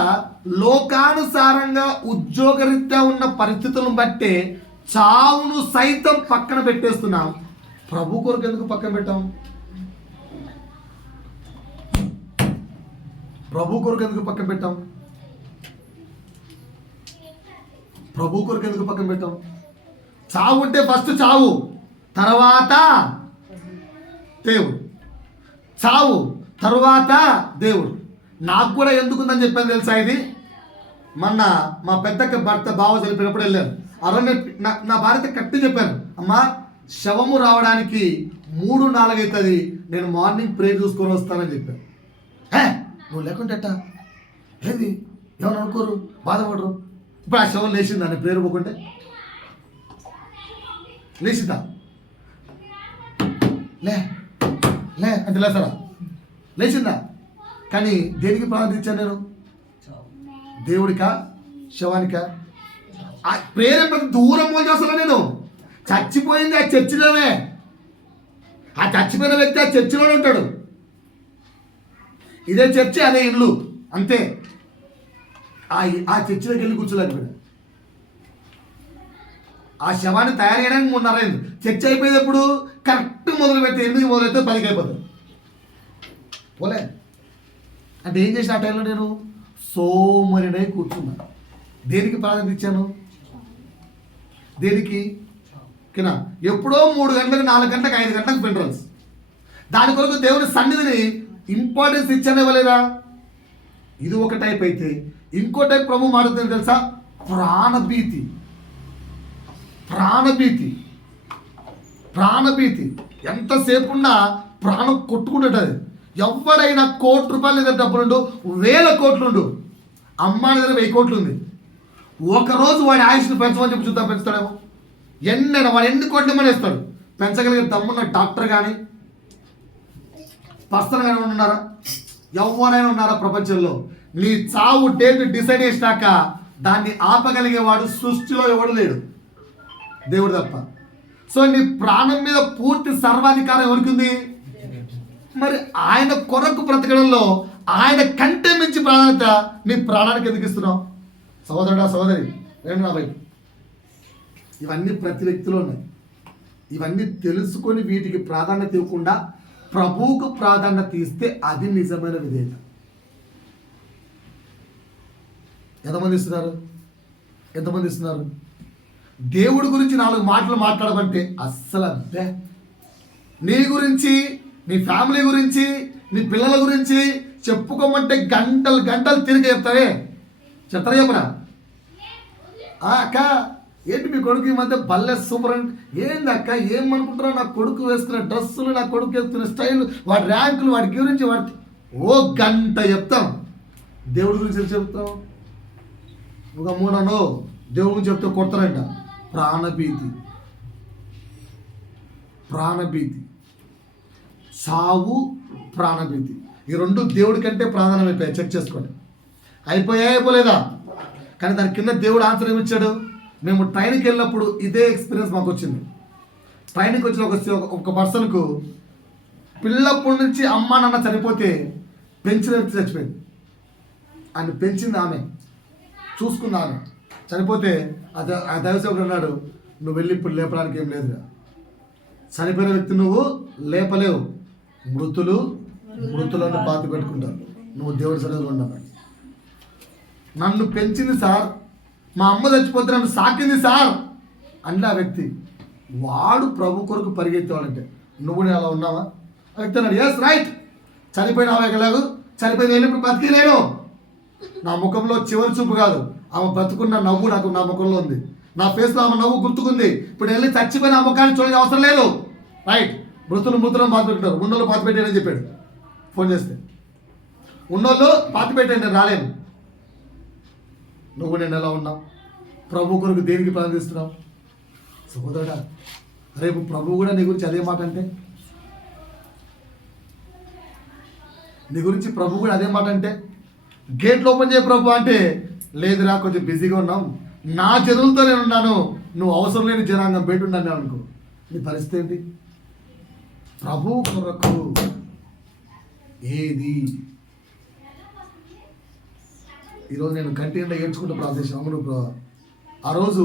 లోకానుసారంగా ఉద్యోగరీత్యా ఉన్న పరిస్థితులను బట్టే చావును సైతం పక్కన పెట్టేస్తున్నాం. ప్రభు కొరకు ఎందుకు పక్కన పెట్టాం? ప్రభు కొరకు ఎందుకు పక్కన పెట్టాం? ప్రభు కొరకు ఎందుకు పక్కన పెట్టాం? చావు ఉంటే ఫస్ట్ చావు, తర్వాత దేవుడు. చావు తరువాత దేవుడు. నాకు కూడా ఎందుకుందని చెప్పాను తెలుసా? ఇది మొన్న మా పెద్దక్క భర్త బావ చనిపోయినప్పుడు వెళ్ళాను. అలానే నా భార్యతో కట్టి చెప్పాను, అమ్మా శవము రావడానికి 3-4 అవుతుంది, నేను మార్నింగ్ ప్రేయర్ చూసుకొని వస్తానని చెప్పాను. నువ్వు లేకుంటే ఎట్టా? ఏంది ఎవరు అనుకోరు, బాధపడరు. ఇప్పుడు ఆ శవం లేచిందా నేను ప్రేయర్ పోకుంటే? లేచిందా? లే లే అంటే లేస్తారా? లేచిందా? కానీ దేనికి ప్రార్థించాను నేను? దేవుడికా శవానికా? ఆ ప్రేరేపణ దూరం పోయి అసలు నేను చచ్చిపోయింది ఆ చర్చిలోనే. ఆ చచ్చిపోయిన వ్యక్తి ఆ చర్చిలోనే ఉంటాడు. ఇదే చర్చి, అదే ఇల్లు, అంతే. ఆ చర్చిలోకి వెళ్ళి కూర్చోలేకపోయాడు. ఆ శవాన్ని తయారు చేయడానికి 3:30 అయింది. చర్చ్ అయిపోయేటప్పుడు కరెక్ట్ మొదలుపెట్టి 8 మొదలైతే 10 అయిపోతుంది. పోలే అంటే ఏం చేసిన ఆ టైంలో నేను సోమరినై కూర్చున్నా. దేనికి ప్రాధాన్యత ఇచ్చాను? దేనికి? కినా ఎప్పుడో 3 గంటలకు, 4 గంటలకు, 5 గంటలకు ఫినరల్స్. దాని కొరకు దేవుని సన్నిధిని ఇంపార్టెన్స్ ఇచ్చానే ఇవ్వలేదా? ఇది ఒక టైప్ అయితే ఇంకో టైప్ ప్రభు మాడుతుంది తెలుసా? ప్రాణభీతి. ప్రాణభీతి ప్రాణభీతి ఎంతసేపు ఉన్నా ప్రాణం కొట్టుకుంటుంటుంది. ఎవడైనా ₹1,00,00,000 దగ్గర డబ్బులుండు, 1,000 కోట్లుండు, అమ్మాని దగ్గర 1000 కోట్లు ఉంది, ఒకరోజు వాడి ఆయుష్ను పెంచమని చెప్పి చూద్దాం, పెంచుతాడేమో? ఎన్నైనా వాడు ఎన్ని కోట్లు ఇమ్మని ఇస్తాడు. పెంచగలిగే దమ్మున్న డాక్టర్ కానీ పర్సన్ కానీ ఉన్నారా? ఎవరైనా ఉన్నారా ప్రపంచంలో? నీ చావు డేట్ డిసైడ్ చేసినాక దాన్ని ఆపగలిగేవాడు సృష్టిలో ఎవడు లేడు, దేవుడు తప్ప. సో నీ ప్రాణం మీద పూర్తి సర్వాధికారం ఎవరికి ఉంది? మరి ఆయన కొరకు బ్రతకడంలో ఆయన కంటే మించి ప్రాధాన్యత నీ ప్రాణానికి ఎందుకు ఇస్తున్నావు? సహోదరుడా, సహోదరి, రండి నా వైపు. ఇవన్నీ ప్రతి వ్యక్తిలో ఉన్నాయి. ఇవన్నీ తెలుసుకొని వీటికి ప్రాధాన్యత ఇవ్వకుండా ప్రభువుకు ప్రాధాన్యత ఇస్తే అది నిజమైన విధేయత. ఎంతమంది ఇస్తున్నారు? దేవుడి గురించి 4 మాటలు మాట్లాడమంటే అస్సలు అబ్బే. నీ గురించి, నీ ఫ్యామిలీ గురించి, నీ పిల్లల గురించి చెప్పుకోమంటే గంటలు గంటలు తిరిగి చెప్తావే. చెప్తారా చెప్పరా? అక్క ఏంటి మీ కొడుకు ఈ మధ్య భలే సూపర్ అంటే ఏంది అక్క, ఏమనుకుంటున్నావు? నా కొడుకు వేసుకునే డ్రెస్సులు, నా కొడుకు వేసుకునే స్టైల్, వాడి ర్యాంకులు, వాడి గురించి వాడి గంట చెప్తాం. దేవుడి గురించి చెప్తాం. ఒక 3 అనో దేవుడి గురించి చెప్తే కొడతారంట. ప్రాణభీతి, సావు, ప్రాణభీతి, ఈ 2 దేవుడి కంటే ప్రాధాన్యమైపోయాయి. చెక్ చేసుకోండి. అయిపోలేదా? కానీ దాని కింద దేవుడు ఆన్సర్ ఏమిచ్చాడు? మేము ట్రైన్కి వెళ్ళినప్పుడు ఇదే ఎక్స్పీరియన్స్ మాకు వచ్చింది. ట్రైన్కి వచ్చిన ఒక పర్సన్కు పిల్లప్పటి నుంచి అమ్మ నాన్న చనిపోతే పెంచిన వ్యక్తి చచ్చిపోయింది. ఆయన పెంచింది ఆమె, చూసుకుంది ఆమె. చనిపోతే ఆ దైవసేవకుడు అన్నాడు, నువ్వు వెళ్ళి ఇప్పుడు లేపడానికి ఏం లేదుగా, చనిపోయిన వ్యక్తి నువ్వు లేపలేవు, మృతులను పాతి పెట్టుకుంటారు, నువ్వు దేవుడి సన్నిధిలో ఉన్నావు. నన్ను పెంచింది సార్, మా అమ్మ చచ్చిపోతే నన్ను సాకింది సార్ అంటే ఆ వ్యక్తి. వాడు ప్రభు కొరకు పరిగెత్తేవాడంటే నువ్వు నేను అలా ఉన్నావా? ఆ వ్యక్తి అన్నాడు, ఎస్ రైట్, చనిపోయిన ఎలాగూ చనిపోయిన వెళ్ళినప్పుడు బతికిలేను. నా ముఖంలో చివరి చూపు కాదు, ఆమె బ్రతుకున్న నవ్వు నాకు నా ముఖంలో ఉంది. నా ఫేస్లో ఆమె నవ్వు గుర్తుకుంది. ఇప్పుడు వెళ్ళి చచ్చిపోయిన అమ్మకాన్ని చూడని అవసరం లేదు. రైట్, మృతులను పాతి పెట్టారు, ఉన్నోళ్ళు పాతి పెట్టారని చెప్పాడు ఫోన్ చేస్తే. ఉన్నోళ్ళు పాతి పెట్టాను, నేను రాలేను. నువ్వు నేను ఎలా ఉన్నావు? ప్రభు కొరకు దేనికి ప్రార్థిస్తున్నావు? సహోదరుడా, రేపు ప్రభు కూడా నీ గురించి అదే మాట అంటే, నీ గురించి ప్రభు కూడా అదే మాట అంటే, గేట్లు ఓపెన్ చేయ ప్రభు అంటే, లేదురా కొంచెం బిజీగా ఉన్నాం, నా జనులతో నేను ఉన్నాను, నువ్వు అవసరం లేని జనాంగం పెట్టుండని అనుకో, నీ పరిస్థితి ఏంటి? ప్రభు కొరకు ఏది? ఈరోజు నేను కంటిన్యూగా ఏడ్చుకుంటూ ప్రార్థించాను. అవును బ్రో, ఆ రోజు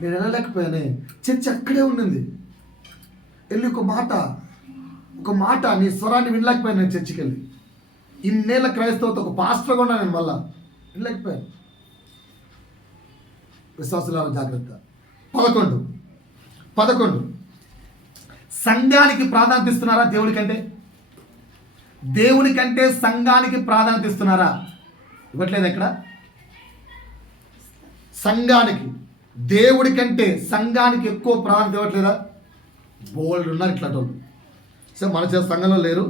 నేను వెళ్ళలేకపోయానే, చర్చ అక్కడే ఉండింది. వెళ్ళి ఒక మాట నీ స్వరాన్ని వినలేకపోయాను. నేను చర్చికి వెళ్ళి ఇన్నేళ్ళ క్రైస్తవతో ఒక పాస్టర్గా ఉన్నా, నేను మళ్ళా వినలేకపోయాను. విశ్వాసుల జాగ్రత్త. 11 సంఘానికి ప్రాధాన్యత ఇస్తున్నారా? దేవుని కంటే సంఘానికి ప్రాధాన్యత ఇస్తున్నారా? ఇవ్వట్లేదు. ఎక్కడ? సంఘానికి, దేవుడి కంటే సంఘానికి ఎక్కువ ప్రాధాన్యత ఇవ్వట్లేదా? బోల్డ్ ఉన్నారు ఇట్లాంటి వాళ్ళు. సో మన చేత సంఘంలో లేరు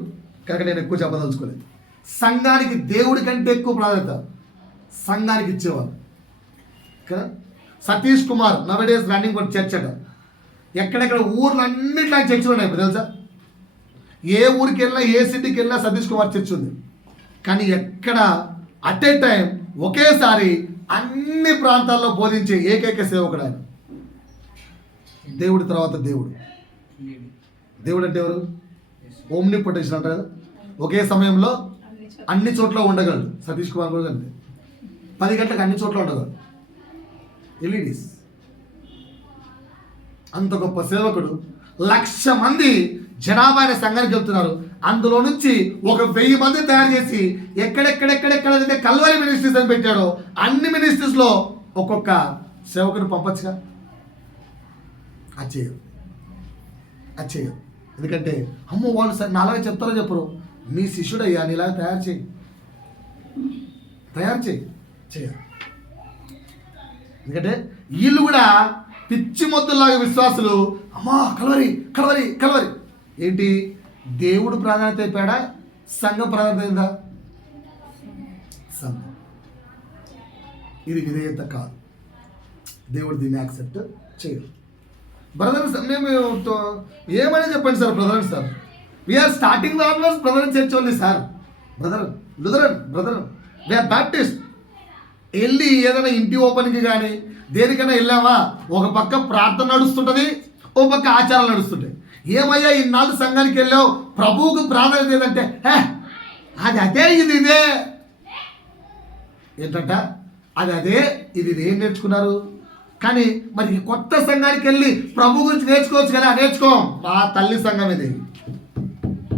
కనుక నేను ఎక్కువ చెప్పదలుచుకోలేదు. సంఘానికి దేవుడి కంటే ఎక్కువ ప్రాధాన్యత సంఘానికి ఇచ్చేవారు కదా. సతీష్ కుమార్ నవడేస్ రన్నింగ్ ఒక చర్చ్ అట. ఎక్కడెక్కడ ఊర్లు అన్నిట్లో చర్చలు ఉన్నాయి ఇప్పుడు తెలుసా. ఏ ఊరికి వెళ్ళినా, ఏ సిటీకి వెళ్ళినా సతీష్ కుమార్ చర్చ్ ఉంది. కానీ ఎక్కడ అట్ ఏ టైం ఒకేసారి అన్ని ప్రాంతాల్లో బోధించే ఏకైక సేవకుడు ఆయన. దేవుడి తర్వాత దేవుడు అంటే ఎవరు? ఓమ్ని పొటెన్షియల్ అంటారు కదా. ఒకే సమయంలో అన్ని చోట్ల ఉండగలడు. సతీష్ కుమార్ కూడా అంతే, 10 గంటలకు అన్ని చోట్ల ఉండగలడు. ఎల్ఈడీస్ అంత గొప్ప సేవకుడు. 1,00,000 మంది జనాభా అనే సంఘానికి వెళ్తున్నారు. అందులో నుంచి 1,000 మంది తయారు చేసి ఎక్కడెక్కడెక్కడెక్కడైతే కల్వరి మినిస్ట్రీస్ అని పెట్టాడో అన్ని మినిస్ట్రీస్లో ఒక్కొక్క సేవకుని పంపచ్చుగా. అది చేయదు. ఎందుకంటే అమ్మో వాళ్ళు సరే నాలాగే చెప్తారో చెప్పరు. నీ శిష్యుడయ్యా, నీలాగా తయారు చేయాలి. ఎందుకంటే వీళ్ళు కూడా పిచ్చి మొత్తంలాగా విశ్వాసులు. అమ్మా కలవరి ఏంటి? దేవుడు ప్రాధాన్యత అయిపోయాడా? సంఘం ప్రాధాన్యత అయిందా? సంఘం. ఇది విధేయత కాదు. దేవుడు దీన్ని యాక్సెప్ట్ చేయరు. బ్రదర్స్ మేము ఏమైనా చెప్పండి sir. Brother we are starting onwards brother church only sir. Brother we are baptist. వెళ్ళి ఏదైనా ఇంటి ఓపెనింగ్ కానీ దేనికైనా వెళ్ళామా, ఒక పక్క ప్రార్థన నడుస్తుంటుంది, ఒక పక్క ఆచారాలు నడుస్తుంటాయి. ఏమయ్యా ఇన్నాళ్ళు సంఘానికి వెళ్ళావు, ప్రభువుకు ప్రాధాన్యత ఏదంటే అది అదే ఇది ఇదే ఏంటంట, అది అదే ఇది ఏం నేర్చుకున్నారు. కానీ మరి కొత్త సంఘానికి వెళ్ళి ప్రభు గురించి నేర్చుకోవచ్చు కదా. నేర్చుకోం. మా తల్లి సంఘం ఇది,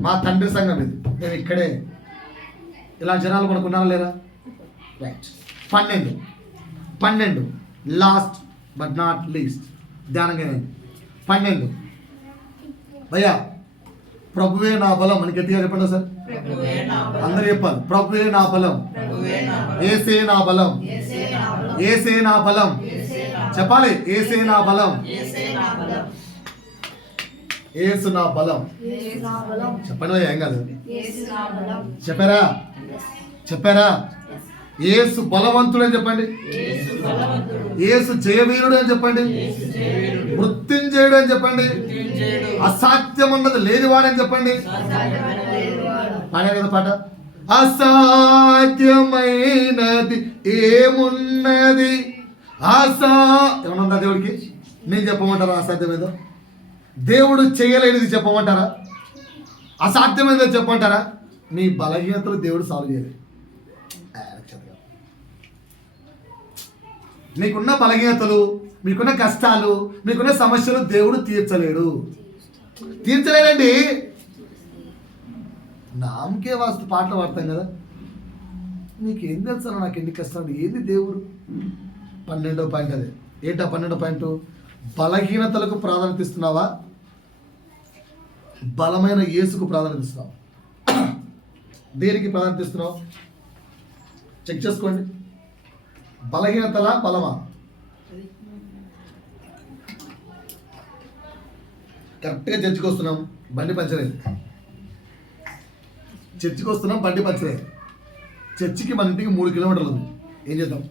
మా తండ్రి సంఘం ఇది, నేను ఇక్కడే. ఇలా జనాలు మనకున్నారా లేరా? Right. 12 last but not least ధ్యానంగా 12 భయ్యా ప్రభువే నా బలం అని గట్టిగా చెప్పండి సార్. అందరూ చెప్పాలి. ప్రభువే నా బలం, ఏసే నా బలం, ఏసే నా బలం చెప్పాలి. ఏసే నా బలం, ఏసు నా బలం చెప్పండి. ఏం కాదు చెప్పారా? ఏసు బలవంతుడు అని చెప్పండి. ఏసు జయవీరుడు అని చెప్పండి. మృత్యుంజయుడు అని చెప్పండి. అసాధ్యం ఉన్నది లేనివాడని చెప్పండి. పాడే కదా పాట. అసాధ్యమైనది ఏమున్నది? ఏమన్నా దేవుడికి? నేను చెప్పమంటారా అసాధ్యమేదో? దేవుడు చేయలేనిది చెప్పమంటారా? అసాధ్యమైనదో చెప్పమంటారా? మీ బలహీనతలు దేవుడు సాల్వ్ చేయలేదు. మీకున్న బలహీనతలు, మీకున్న కష్టాలు, మీకున్న సమస్యలు దేవుడు తీర్చలేడండి. నామకే వాస్తు పాటలు పాడతాం కదా. నీకేం తెలుసా నాకు ఎన్ని కష్టాలు? ఏంది దేవుడు? 12వ పాయింట్ అదే. ఏంటా 12వ పాయింట్? బలహీనతలకు ప్రాధాన్యత ఇస్తున్నావా, బలమైన యేసుకు ప్రాధాన్యత ఇస్తున్నావా? దేనికి ప్రాధాన్యత ఇస్తున్నావు? చెక్ చేసుకోండి. బలహీనతలా బలమా? కరెక్ట్గా చర్చికి వస్తున్నాం, బండి పంచర్ అయింది. చర్చికి వస్తున్నాం, బండి పంచర్ అయింది. చర్చికి మన ఇంటికి 3 కిలోమీటర్లు ఉంది. ఏం చేద్దాం?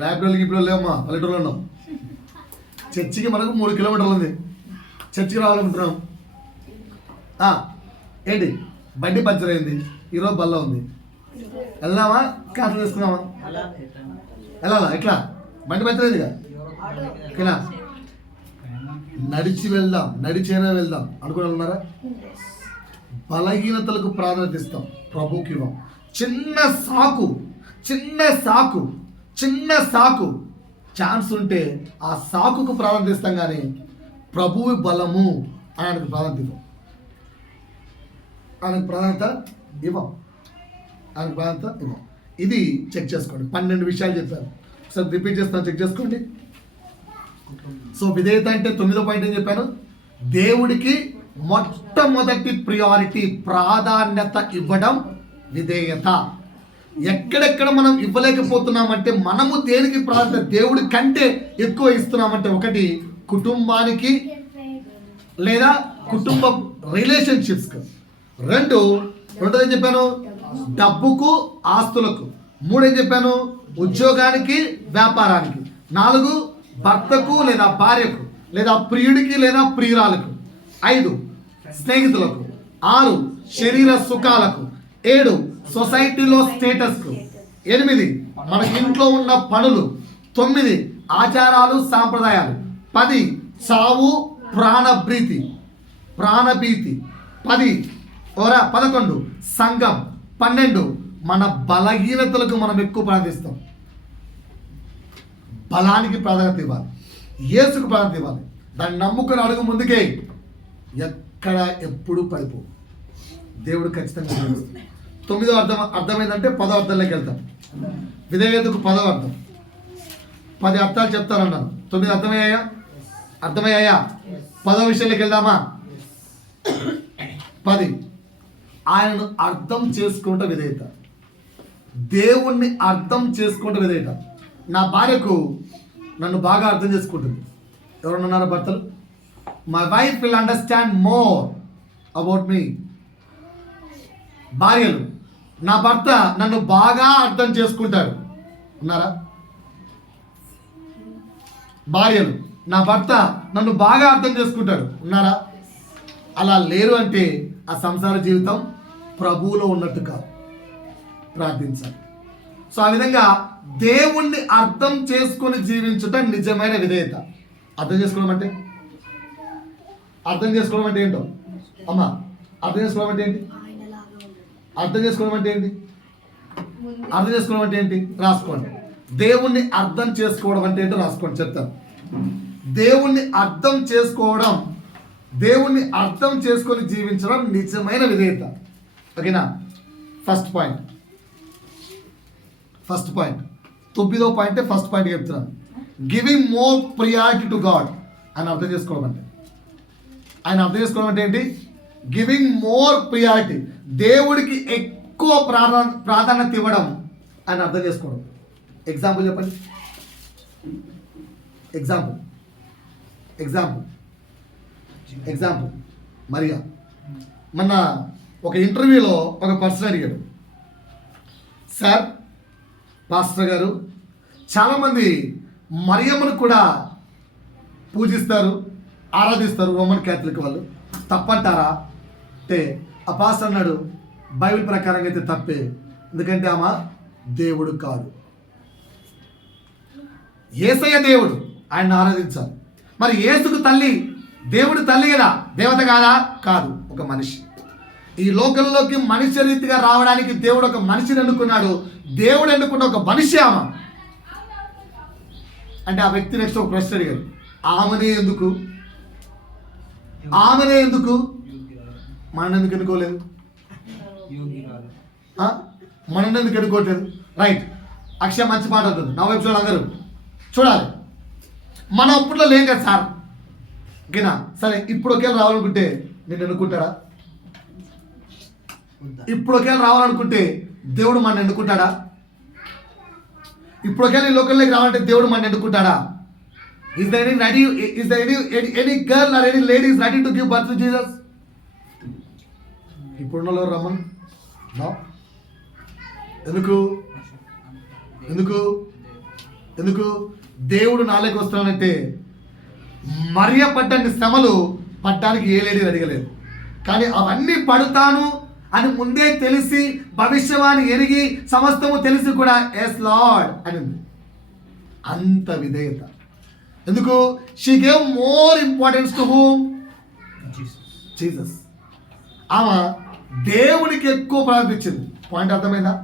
ర్యాపిడోలకి ఇప్పుడు లేవమ్మా, పల్లెటూరులో ఉన్నాం. చర్చికి మనకు 3 కిలోమీటర్లు ఉంది. చర్చికి రావాలనుకుంటున్నాం. ఏంటి, బండి పంచర్ అయింది, ఈరోజు బల్ల ఉంది. వెళ్దామా, క్యాన్సిల్ చేసుకున్నామా? వెళ్ళాలా? ఎట్లా? బండి పంచర్ అయిందిగా, ఓకేనా? నడిచి వెళ్దాం, నడిచైనా వెళ్దాం అనుకుని ఉన్నారా? బలహీనతలకు ప్రాధాన్యత ఇస్తాం, ప్రభుకి ఇవ్వం. చిన్న సాకు ఛాన్స్ ఉంటే ఆ సాకుకు ప్రాధాన్యత ఇస్తాం, కానీ ప్రభువు బలము ఆయనకు ప్రాధాన్యత ఇవ్వం. ఆయనకు ప్రాధాన్యత ఇవ్వం. ఇది చెక్ చేసుకోండి. 12 విషయాలు చెప్పాను, ఒకసారి రిపీట్ చేస్తాను, చెక్ చేసుకోండి. సో విధేయత అంటే 9వ పాయింట్ ఏం చెప్పాను? దేవుడికి మొట్టమొదటి ప్రియారిటీ, ప్రాధాన్యత ఇవ్వడం విధేయత. ఎక్కడెక్కడ మనం ఇవ్వలేకపోతున్నామంటే, మనము దేనికి ప్రాధాన్యత దేవుడి కంటే ఎక్కువ ఇస్తున్నామంటే, ఒకటి కుటుంబానికి లేదా కుటుంబ రిలేషన్షిప్స్కి, రెండోది ఏం చెప్పాను? డబ్బుకు, ఆస్తులకు. 3 ఏం చెప్పాను? ఉద్యోగానికి, వ్యాపారానికి. 4 భర్తకు లేదా భార్యకు లేదా ప్రియుడికి లేదా ప్రియురాలకు. 5 స్నేహితులకు. 6 శరీర సుఖాలకు. 7 సొసైటీలో స్టేటస్కు. 8 మన ఇంట్లో ఉన్న పనులు. 9 ఆచారాలు, సాంప్రదాయాలు. 10 చావు, ప్రాణభీతి. 11 సంఘం. 12 మన బలహీనతలకు మనం ఎక్కువ ప్రాధాన్యత. బలానికి ప్రాధాన్యత ఇవ్వాలి, యేసుకు ప్రాధాన్యత ఇవ్వాలి. దాన్ని నమ్ముకొని అడుగు ముందుకే. ఎక్కడ ఎప్పుడు పడిపో, దేవుడు ఖచ్చితంగా. 9వ అర్థమైందంటే 10వ అర్థంలోకి వెళ్తాం. విధేయతకు 10వ అర్థం. 10 అర్థాలు చెప్తానన్నాను. 9 అర్థమయ్యాయా? 10వ విషయంలోకి వెళ్దామా? 10 ఆయనను అర్థం చేసుకుంటే విధేయత. దేవుణ్ణి అర్థం చేసుకుంటే విధేయత. నా భార్యకు నన్ను బాగా అర్థం చేసుకుంటుంది. ఎవరన్నా ఉన్నారా భర్తలు? My wife will understand more about me. భార్యలు, నా భర్త నన్ను బాగా అర్థం చేసుకుంటాడు. ఉన్నారా? భార్యలు, నా భర్త నన్ను బాగా అర్థం చేసుకుంటాడు. ఉన్నారా? అలా లేరు అంటే ఆ సంసార జీవితం ప్రభువులో ఉన్నట్టు కాదు. ప్రార్థించాలి. సో ఆ విధంగా దేవుణ్ణి అర్థం చేసుకొని జీవించటం నిజమైన విధేయత. అర్థం చేసుకోవడం అంటే ఏంటో అమ్మా, అర్థం చేసుకోవడం అంటే ఏంటి? అర్థం చేసుకోవడం అంటే ఏంటి? రాసుకోండి. దేవుణ్ణి అర్థం చేసుకోవడం అంటే ఏంటో రాసుకోండి, చెప్తాను. దేవుణ్ణి అర్థం చేసుకొని జీవించడం నిజమైన విధేయత. ఓకేనా? First point. 9వ పాయింట్ ఫస్ట్ పాయింట్ చెప్తున్నాను. Giving more priority to God అని అర్థం చేసుకోవడం అంటే ఏంటి? గివింగ్ మోర్ ప్రియారిటీ, దేవుడికి ఎక్కువ ప్రాధాన్యత ఇవ్వడం అని అర్థం చేసుకోవడం. ఎగ్జాంపుల్ చెప్పండి. ఎగ్జాంపుల్ మరియా. మొన్న ఒక ఇంటర్వ్యూలో ఒక పర్సన్ అడిగాడు, సార్ పాస్టర్ గారు, చాలామంది మరియమ్మను కూడా పూజిస్తారు, ఆరాధిస్తారు, రోమన్ క్యాథలిక్ వాళ్ళు, తప్పంటారా అంటే ఆ పాస్టర్ అన్నాడు, బైబిల్ ప్రకారంగా అయితే తప్పే, ఎందుకంటే ఆమె దేవుడు కాదు. యేసయ్య దేవుడు, ఆయన ఆరాధించాలి. మరి యేసుకు తల్లి, దేవుడు తల్లి కదా, దేవత కాదా? కాదు, ఒక మనిషి. ఈ లోకంలోకి మనిషి రీతిగా రావడానికి దేవుడు ఒక మనిషిని ఎన్నుకున్నాడు. దేవుడు ఎన్నుకున్న ఒక మనిషి ఆమె. అంటే ఆ వ్యక్తి నెక్స్ట్ ఒక ప్రశ్న అడిగాడు, ఆమెనే ఎందుకు? మనల్ని ఎందుకు ఎన్నుకోలేదు? మనల్ని ఎందుకు ఎన్నుకోవట్లేదు? రైట్, అక్షయ మంచి మాట ఉంటుంది. నా వైపు చూడాలి, అందరూ చూడాలి. మనం అప్పట్లో లేం కదా సార్, ఓకేనా? సరే, ఇప్పుడు ఒకేలా రావాలనుకుంటే నేను ఎన్నుకుంటాడా? ఇప్పుడు ఒకేలా రావాలనుకుంటే దేవుడు మన ఎన్నుకుంటాడా? ఇప్పుడు ఒకేలా ఈ లోకంలోకి రావాలంటే దేవుడు మన ఎన్నుకుంటాడా? Is there any girl or any lady is ready to give birth to Jesus? ఇప్పుడున్నలో రమ్మను. నో. ఎందుకు దేవుడు నాలోకి వస్తున్నానంటే మరియ పడ్డని శ్రమలు పడ్డానికి ఏ లేడీ అడగలేదు. కానీ అవన్నీ పడుతాను అని ముందే తెలిసి భవిష్యవాణి ఎరిగి సమస్తము తెలిసి కూడా ఎస్ లార్డ్ అని అంత విధేయత. ఎందుకు? She gave more importance to whom? Jesus. ఆమె దేవునికి ఎక్కువ ప్రాధాన్యత ఇచ్చింది. పాయింట్ అర్థమైందా?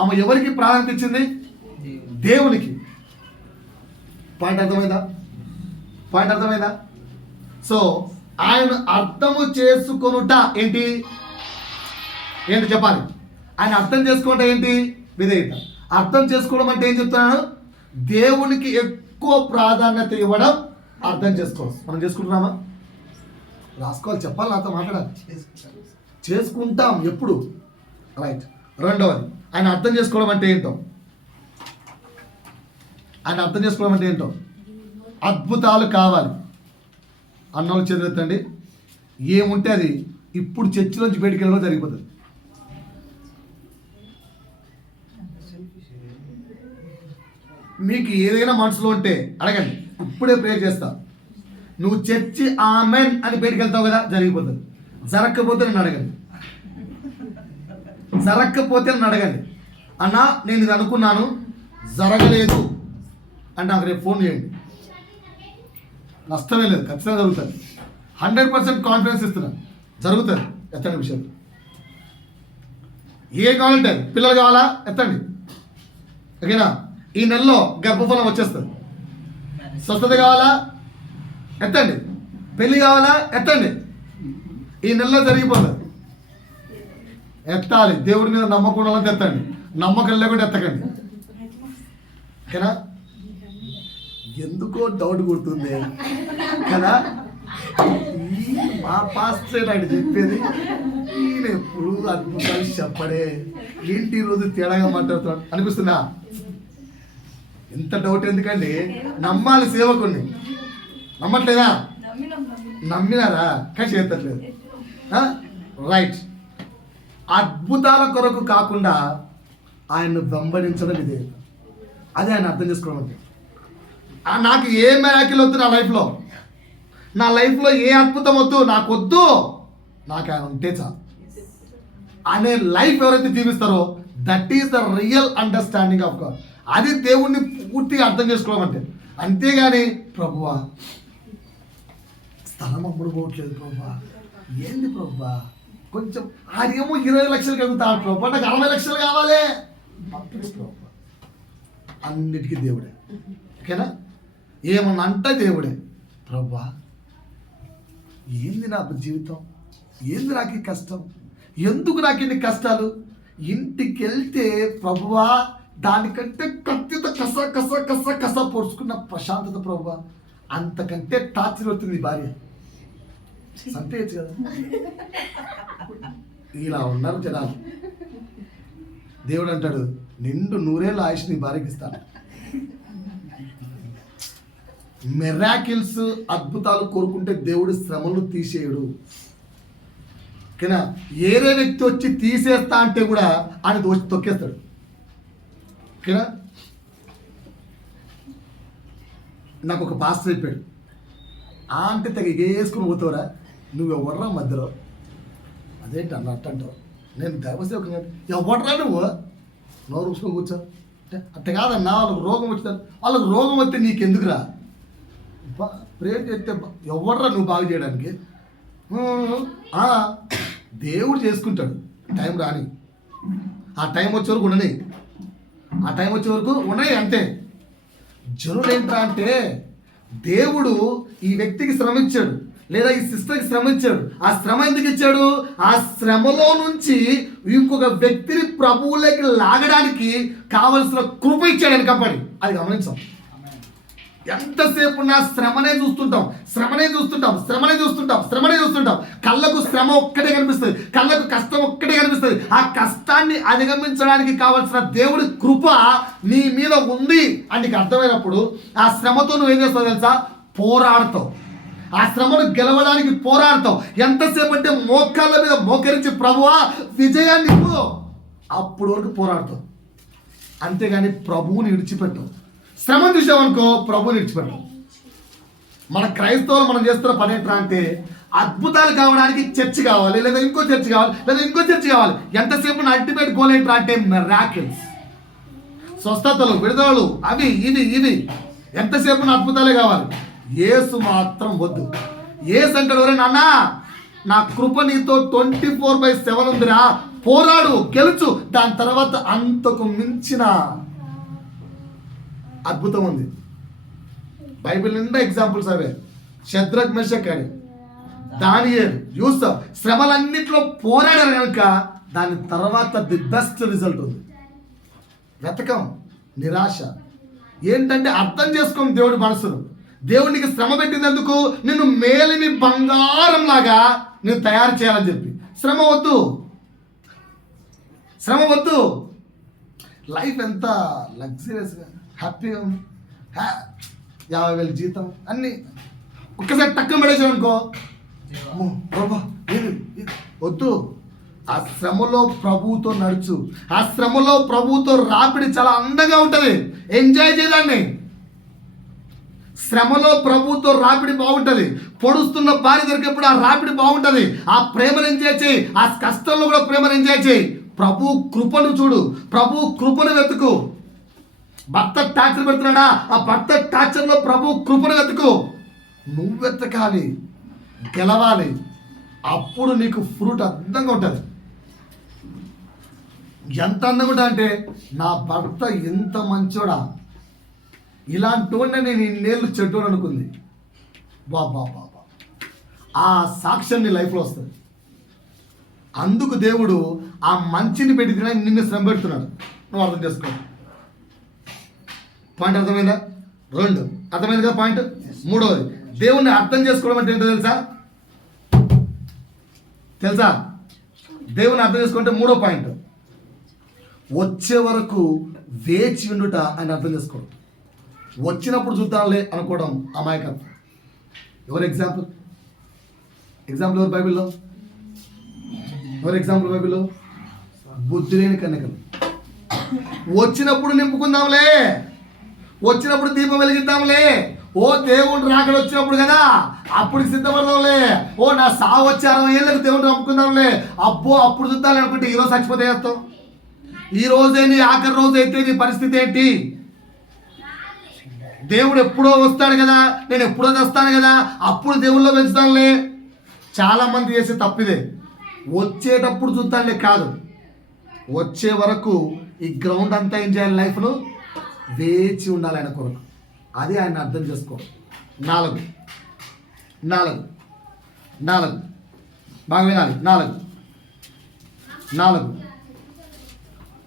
ఆమె ఎవరికి ప్రాధాన్యత ఇచ్చింది? దేవునికి. పాయింట్ అర్థమైందా? సో ఆయన అర్థము చేసుకొనుట ఏంటి చెప్పాలి. ఆయన అర్థం చేసుకోవటం ఏంటి? విధేయత. అర్థం చేసుకోవడం అంటే ఏం చెప్తున్నాను? దేవునికి ఎక్కువ ప్రాధాన్యత ఇవ్వడం అర్థం చేసుకోవాలి. మనం చేసుకుంటున్నామా? రాసుకోవాలి, చెప్పాలి, నాతో మాట్లాడాలి. చేసుకుంటాం ఎప్పుడు? రైట్. రెండవది, ఆయన అర్థం చేసుకోవడం అంటే ఏంటో. అద్భుతాలు కావాలి అన్నోళ్ళు చదివెత్తండి. ఏముంటే అది ఇప్పుడు చర్చిలోంచి బయటికి వెళ్ళడం జరిగిపోతుంది. మీకు ఏదైనా మనసులో ఉంటే అడగండి, ఇప్పుడే ప్రేయర్ చేస్తా. నువ్వు చర్చి ఆమెన్ అని బయటికి వెళ్తావు కదా, జరిగిపోతుంది. జరగకపోతే నన్ను అడగండి. అన్నా నేను ఇది అనుకున్నాను, జరగలేదు అంటే నాకు రేపు ఫోన్ చేయండి. నష్టమే లేదు, ఖచ్చితంగా జరుగుతుంది. 100% కాన్ఫిడెన్స్ ఇస్తున్నాను, జరుగుతుంది. ఎత్తండి విషయం. ఏ కావాలంటే పిల్లలు కావాలా? ఎత్తండి. ఓకేనా? ఈ నెలలో గర్భఫలం వచ్చేస్తుంది. స్వస్థత కావాలా? ఎత్తండి. పెళ్లి కావాలా? ఎత్తండి. ఈ నెలలో జరిగిపోతుంది. ఎత్తాలి. దేవుడి మీద నమ్మకం ఉండాలంటే ఎత్తండి, నమ్మకం లేకుండా ఎత్తకండి. ఓకేనా? ఎందుకో డౌట్ కొడుతుంది కదా, మా పాస్టర్ అంటే చెప్పేది ఈయన ఎప్పుడు అద్భుతాలు చెప్పడే, ఏంటి ఈరోజు తేడాగా మాట్లాడుతున్నాడు అనిపిస్తుందా? ఎంత డౌట్ ఎందుకండి? నమ్మాలి సేవకుడిని. నమ్మట్లేదా? నమ్మినారా? కానీ చేస్తట్లేదు. రైట్. అద్భుతాల కొరకు కాకుండా ఆయన్ను వెంబడించడం ఇదే. అదే ఆయన అర్థం చేసుకోవడం అంటే. నాకు ఏ మ్యాకిల్ వద్దు నా లైఫ్లో ఏ అద్భుతం వద్దు, నాకు ఆయన ఉంటే చాలు అనే లైఫ్ ఎవరైతే జీవిస్తారో that is the real understanding of God. అది దేవుణ్ణి పూర్తిగా అర్థం చేసుకోవడం అంటే. అంతేగాని ప్రభువా స్థలం అమ్ముడు పోవట్లేదు ప్రభువా, ఏంది ప్రభువా, కొంచెం ఆడేమో 20 లక్షలు కలుగుతాడు ప్రభువా, నాకు 60 లక్షలు కావాలి. అన్నిటికీ దేవుడే. ఓకేనా? ఏమన్నా అంటే దేవుడే. ప్రభువా ఏంది నాకు జీవితం, ఏంది నాకు ఈ కష్టం, ఎందుకు నాకు ఇన్ని కష్టాలు? ఇంటికి వెళ్తే ప్రభువా దానికంటే కత్తితో కస పొడుచుకున్న ప్రశాంతత ప్రభువా, అంతకంటే టార్చర్ అవుతుంది భార్య. సంతేయచ్చు కదా. ఇలా ఉన్నారు జనాలు. దేవుడు అంటాడు, నిండు 100 ఏళ్ళ ఆయుష్ నీ భార్యకి ఇస్తాను. మిరాకిల్స్, అద్భుతాలు కోరుకుంటే దేవుడు శ్రమలు తీసేయడు. ఓకేనా? ఏరే వ్యక్తి వచ్చి తీసేస్తా అంటే కూడా ఆయన దోషి తొక్కేస్తాడు. ఓకేనా? నాకు ఒక పాస్టర్ చెప్పాడు, అంటే తెగ వేసుకుని పోతావురా, నువ్వు ఎవర్రా మధ్యలో, అదేంటి అన్నట్టు అంటావు. నేను దైవసేవకు ఎవర్రా నువ్వు, నోరు చూసుకొని కూర్చో అట్ట కాదన్నా. వాళ్ళకి రోగం వచ్చింది, వాళ్ళకి రోగం వస్తే నీకెందుకురా, ప్రేర్ చేస్తే ఎవర్రా నువ్వు బాగు చేయడానికి. దేవుడు చేసుకుంటాడు, టైం రాని. ఆ టైం వచ్చే వరకు ఉండని, అంతే. జనులు ఏంట్రా అంటే, దేవుడు ఈ వ్యక్తికి శ్రమ ఇచ్చాడు, లేదా ఈ సిస్టర్కి శ్రమ ఇచ్చాడు. ఆ శ్రమ ఎందుకు ఇచ్చాడు? ఆ శ్రమలో నుంచి ఇంకొక వ్యక్తిని ప్రభువులోకి లాగడానికి కావలసిన కృప ఇచ్చాడు కంపని. అది గమనించాం. ఎంతసేపు నా శ్రమనే చూస్తుంటాం. కళ్ళకు శ్రమ ఒక్కటే కనిపిస్తుంది, కళ్ళకు కష్టం ఒక్కటే కనిపిస్తుంది. ఆ కష్టాన్ని అధిగమించడానికి కావాల్సిన దేవుడి కృప నీ మీద ఉంది అని నీకు అర్థమైనప్పుడు ఆ శ్రమతో నువ్వేం చేస్తావు తెలుసా? పోరాడతావు. ఆ శ్రమను గెలవడానికి పోరాడతావు. ఎంతసేపు అంటే మోకాళ్ళ మీద మోకరించి ప్రభువా విజయాన్ని ఇవ్వు, అప్పుడు వరకు పోరాడతావు. అంతేగాని ప్రభువుని విడిచిపెట్టవు. శ్రమ చూసామనుకో ప్రభువుని విడిచిపెట్టవు. మన క్రైస్తవులు మనం చేస్తున్న పని ఏంట్రా అంటే అద్భుతాలు కావడానికి చర్చ్ కావాలి, లేదా ఇంకో చర్చ్ కావాలి, లేదా ఇంకో చర్చ్ కావాలి. ఎంతసేపు అల్టిమేట్ గోల్ ఏంట్రా అంటే మిరాకిల్స్, స్వస్థతలు, విడుదలలు, అవి ఇవి ఎంతసేపు అద్భుతాలే కావాలి. యేసు మాత్రం వద్దు. యేసు అంటాడు, ఎవరే నాన్న నా కృప నీతో 24/7 ఉందిరా, పోరాడు, గెలుచు, దాని తర్వాత అంతకు మించిన అద్భుతం ఉంది. బైబిల్ నిండా ఎగ్జాంపుల్స్ అవే. షద్రక్, మెషక్ అని, దానియేలు, యూసఫ్ శ్రమలన్నింటిలో పోరాడారు కనుక దాని తర్వాత ది బెస్ట్ రిజల్ట్ ఉంది. వెతకం, నిరాశ ఏంటంటే అర్థం చేసుకోం దేవుడి మనసును. దేవునికి శ్రమ పెట్టినందుకు నిన్ను మేలిమి బంగారం లాగా నేను తయారు చేయాలని చెప్పి. శ్రమ వద్దు, శ్రమ వద్దు. లైఫ్ ఎంత లగ్జరియస్గా హ్యాపీగా ఉంది. 50,000 జీతం అన్నీ ఒక్కసారి టక్కన పడేసావు అనుకో, వద్దు. ఆ శ్రమలో ప్రభువుతో నడుచు. ఆ శ్రమలో ప్రభువుతో రాపిడి చాలా అందంగా ఉంటుంది, ఎంజాయ్ చేయదాన్ని. శ్రమలో ప్రభువుతో రాపిడి బాగుంటుంది. పొడుస్తున్న భార్య దొరికేప్పుడు ఆ రాపిడి బాగుంటుంది. ఆ ప్రేమను ఎంజాయ్ చేయి. ఆ కష్టంలో కూడా ప్రేమను ఎంజాయ్ చేయి. ప్రభు కృపను చూడు, ప్రభు కృపను వెతుకు. భర్త టార్చర్ పెడుతున్నాడా, ఆ భర్త టార్చర్లో ప్రభు కృపను వెతుకు. నువ్వు వెతకాలి, గెలవాలి. అప్పుడు నీకు ఫ్రూట్ అందంగా ఉంటుంది. ఎంత అందంగా ఉంటుంది అంటే నా భర్త ఎంత మంచోడా, ఇలాంటి వాడిని నేను ఇన్నేళ్ళు చెడ్డోడు అనుకుంది. బాబా ఆ సాక్ష్యం నీ లైఫ్లో వస్తుంది. అందుకు దేవుడు ఆ మంచిని పెట్టి నిన్ను శ్రమ పెడుతున్నాడు. నువ్వు అర్థం చేసుకో. పాయింట్ అర్థమైందా? 2 అర్థమైంది కదా పాయింట్. 3వది, దేవుణ్ణి అర్థం చేసుకోవడం అంటే ఏంటో తెలుసా? దేవుని అర్థం చేసుకుంటే 3వ పాయింట్, వచ్చే వరకు వేచి ఉండుట అని అర్థం చేసుకోవడం. వచ్చినప్పుడు చూద్దాంలే అనుకోవడం అమాయకత్వం. ఎవరు ఎగ్జాంపుల్ ఎవరు బైబిల్లో? ఎవరు ఎగ్జాంపుల్ బైబిల్లో? బుద్ధి లేని కన్యకలు. వచ్చినప్పుడు నింపుకుందాంలే, వచ్చినప్పుడు దీపం వెలిగిద్దాంలే, ఓ దేవుడు రాకడ వచ్చినప్పుడు కదా అప్పుడు సిద్ధపడదాంలే, ఓ నా సావు వచ్చే 60 ఏళ్ళకి దేవుడు నమ్ముకుందాంలే, అబ్బో అప్పుడు చూద్దాం అనుకుంటే ఈరోజు చచ్చిపోతే చేస్తాం. ఈ రోజే నీ ఆఖరి రోజు అయితే నీ పరిస్థితి ఏంటి? దేవుడు ఎప్పుడో వస్తాడు కదా, నేను ఎప్పుడో తెస్తాను కదా, అప్పుడు దేవుళ్ళో పెంచుతానులే. చాలామంది చేసే తప్పిదే. వచ్చేటప్పుడు చూద్దాంలే కాదు, వచ్చే వరకు ఈ గ్రౌండ్ అంతా ఏం చేయాలి? లైఫ్లో వేచి ఉండాలి ఆయన కొరకు. అది ఆయన అర్థం చేసుకో. 4 బాగా వినాలి.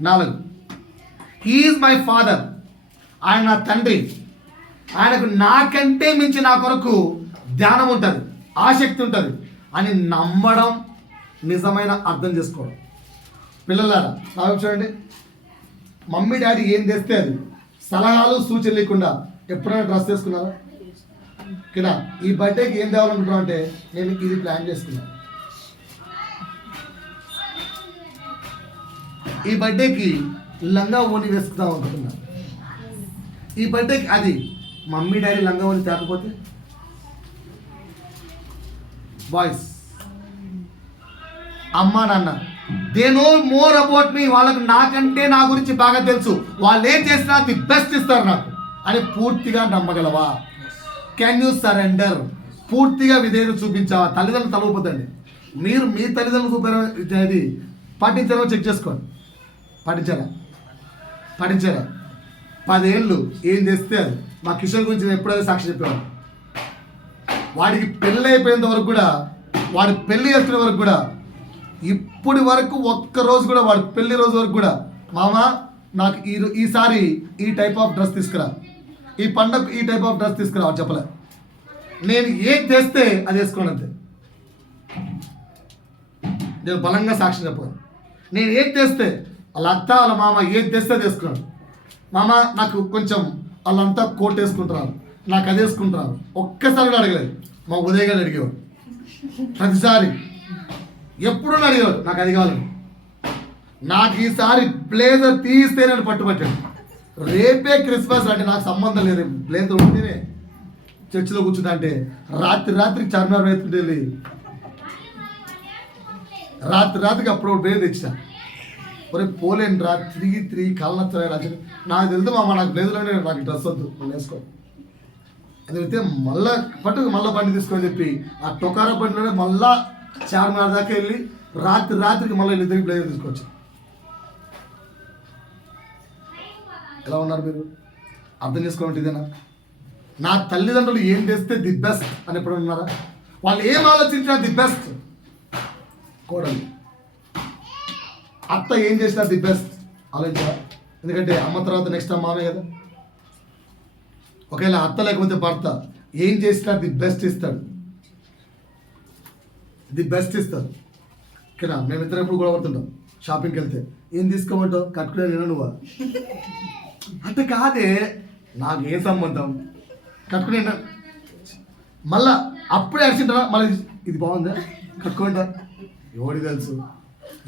4 హీఈస్ మై ఫాదర్, ఆయన నా తండ్రి, ఆయనకు నాకంటే మించి నా కొరకు ధ్యానం ఉంటుంది, ఆసక్తి ఉంటుంది అని నమ్మడం నిజమైన అర్థం చేసుకోవడం. పిల్లలారా నాకు చూడండి, మమ్మీ డాడీ ఏం తెస్తే అది సలహాలు సూచనలు లేకుండా ఎప్పుడైనా డ్రెస్ చేసుకున్నారా? కినా ఈ బర్త్డేకి ఏం తేవాలనుకుంటున్నావు అంటే నేను ఇది ప్లాన్ చేసుకున్నాను, ఈ బర్త్డేకి లంగా ఓని వేసుకుందాం అనుకుంటున్నాను, ఈ బర్త్డేకి అది. మమ్మీ డాడీ లంగా ఓని తేకపోతే బాయ్స్, అమ్మా నాన్న they know more about me, వాళ్ళకు నాకంటే నా గురించి బాగా తెలుసు, వాళ్ళు ఏం చేసినా ది బెస్ట్ ఇస్తారు నాకు అని పూర్తిగా నమ్మగలవా? Can you surrender? పూర్తిగా విధేయత చూపించావా? తల్లిదండ్రులు తలవపోద్దండి. మీరు మీ తల్లిదండ్రులు చూపారో ఇది పాటించారో చెక్ చేసుకోండి. పాటించారా? 10 ఏళ్ళు ఏం చేస్తే అది. మా కిషోర్ గురించి నేను ఎప్పుడైతే సాక్షి చెప్పేవాడు, వాడికి పెళ్ళి అయిపోయేంత వరకు కూడా, వాడు పెళ్ళి చేస్తున్న వరకు కూడా, ఇప్పటి వరకు ఒక్కరోజు కూడా, వాడు పెళ్లి రోజు వరకు కూడా, మామ నాకు ఈసారి ఈ టైప్ ఆఫ్ డ్రెస్ తీసుకురా, ఈ పండగ ఈ టైప్ ఆఫ్ డ్రెస్ తీసుకురా చెప్పలే. నేను ఏం తెస్తే అది వేసుకోండి అంతే. నేను బలంగా సాక్షి చెప్పగలను. నేను ఏది తెస్తే వాళ్ళ అత్త వాళ్ళ మామ ఏది తెస్తే తీసుకున్నాడు. మామ నాకు కొంచెం వాళ్ళంతా కోట్ వేసుకుంటున్నారు, నాకు అది వేసుకుంటున్నారు. ఒక్కసారి కూడా అడగలేదు. మా ఉదయ్ గారు అడిగేవాడు ప్రతిసారి, ఎప్పుడూ అడిగేవాడు నాకు అది కావాలని. నాకు ఈసారి బ్లేజర్ తీస్తే నేను పట్టుబట్టాను. రేపే క్రిస్మస్ అంటే నాకు సంబంధం లేదు, బ్లేజర్ ఉంటేనే చర్చిలో కూర్చుంటా అంటే రాత్రి చార్మినార్ వేసుకుంటే వెళ్ళి రాత్రికి అప్పుడు బ్లేజర్ తెచ్చిన. ఒరే పోలేను రా, తిరిగి కాళ్ళ నచ్చలే. నాకు తెలుసు మామ, నాకు బ్లేజర్లోనే నాకు డ్రెస్ వద్దు, నేను వేసుకో. అందుకైతే మళ్ళీ మళ్ళీ బండి తీసుకొని చెప్పి ఆ టొకారా బండిలోనే మళ్ళా చార్మినార్ దాకా వెళ్ళి రాత్రికి మళ్ళీ ఇద్దరికి బ్లేజర్ తీసుకోవచ్చు. ఎలా ఉన్నారు మీరు? అర్థం చేసుకోమంటే ఇదేనా? నా తల్లిదండ్రులు ఏం చేస్తే ది బెస్ట్ అని ఎప్పుడు ఉన్నారా? వాళ్ళు ఏం ఆలోచించినా ది బెస్ట్. కోడలు అత్త ఏం చేసినా ది బెస్ట్ ఆలోచించారా? ఎందుకంటే అమ్మ తర్వాత నెక్స్ట్ మామే కదా. ఒకవేళ అత్త లేకపోతే భర్త ఏం చేసినా ది బెస్ట్ ఇస్తాడు, ది బెస్ట్ ఇస్తారు. ఓకేనా? మేమిద్దరం ఎప్పుడు కూడా పడుతుంటాం. షాపింగ్కి వెళ్తే ఏం తీసుకోమంటావు? కట్టుకునే నేను నువ్వా అంటే కాదే, నాకు ఏం సంబంధం, కట్టుకునే మళ్ళా అప్పుడే అడిచింటారా మళ్ళీ ఇది బాగుందా కట్టుకుంటా. ఎవరికి తెలుసు,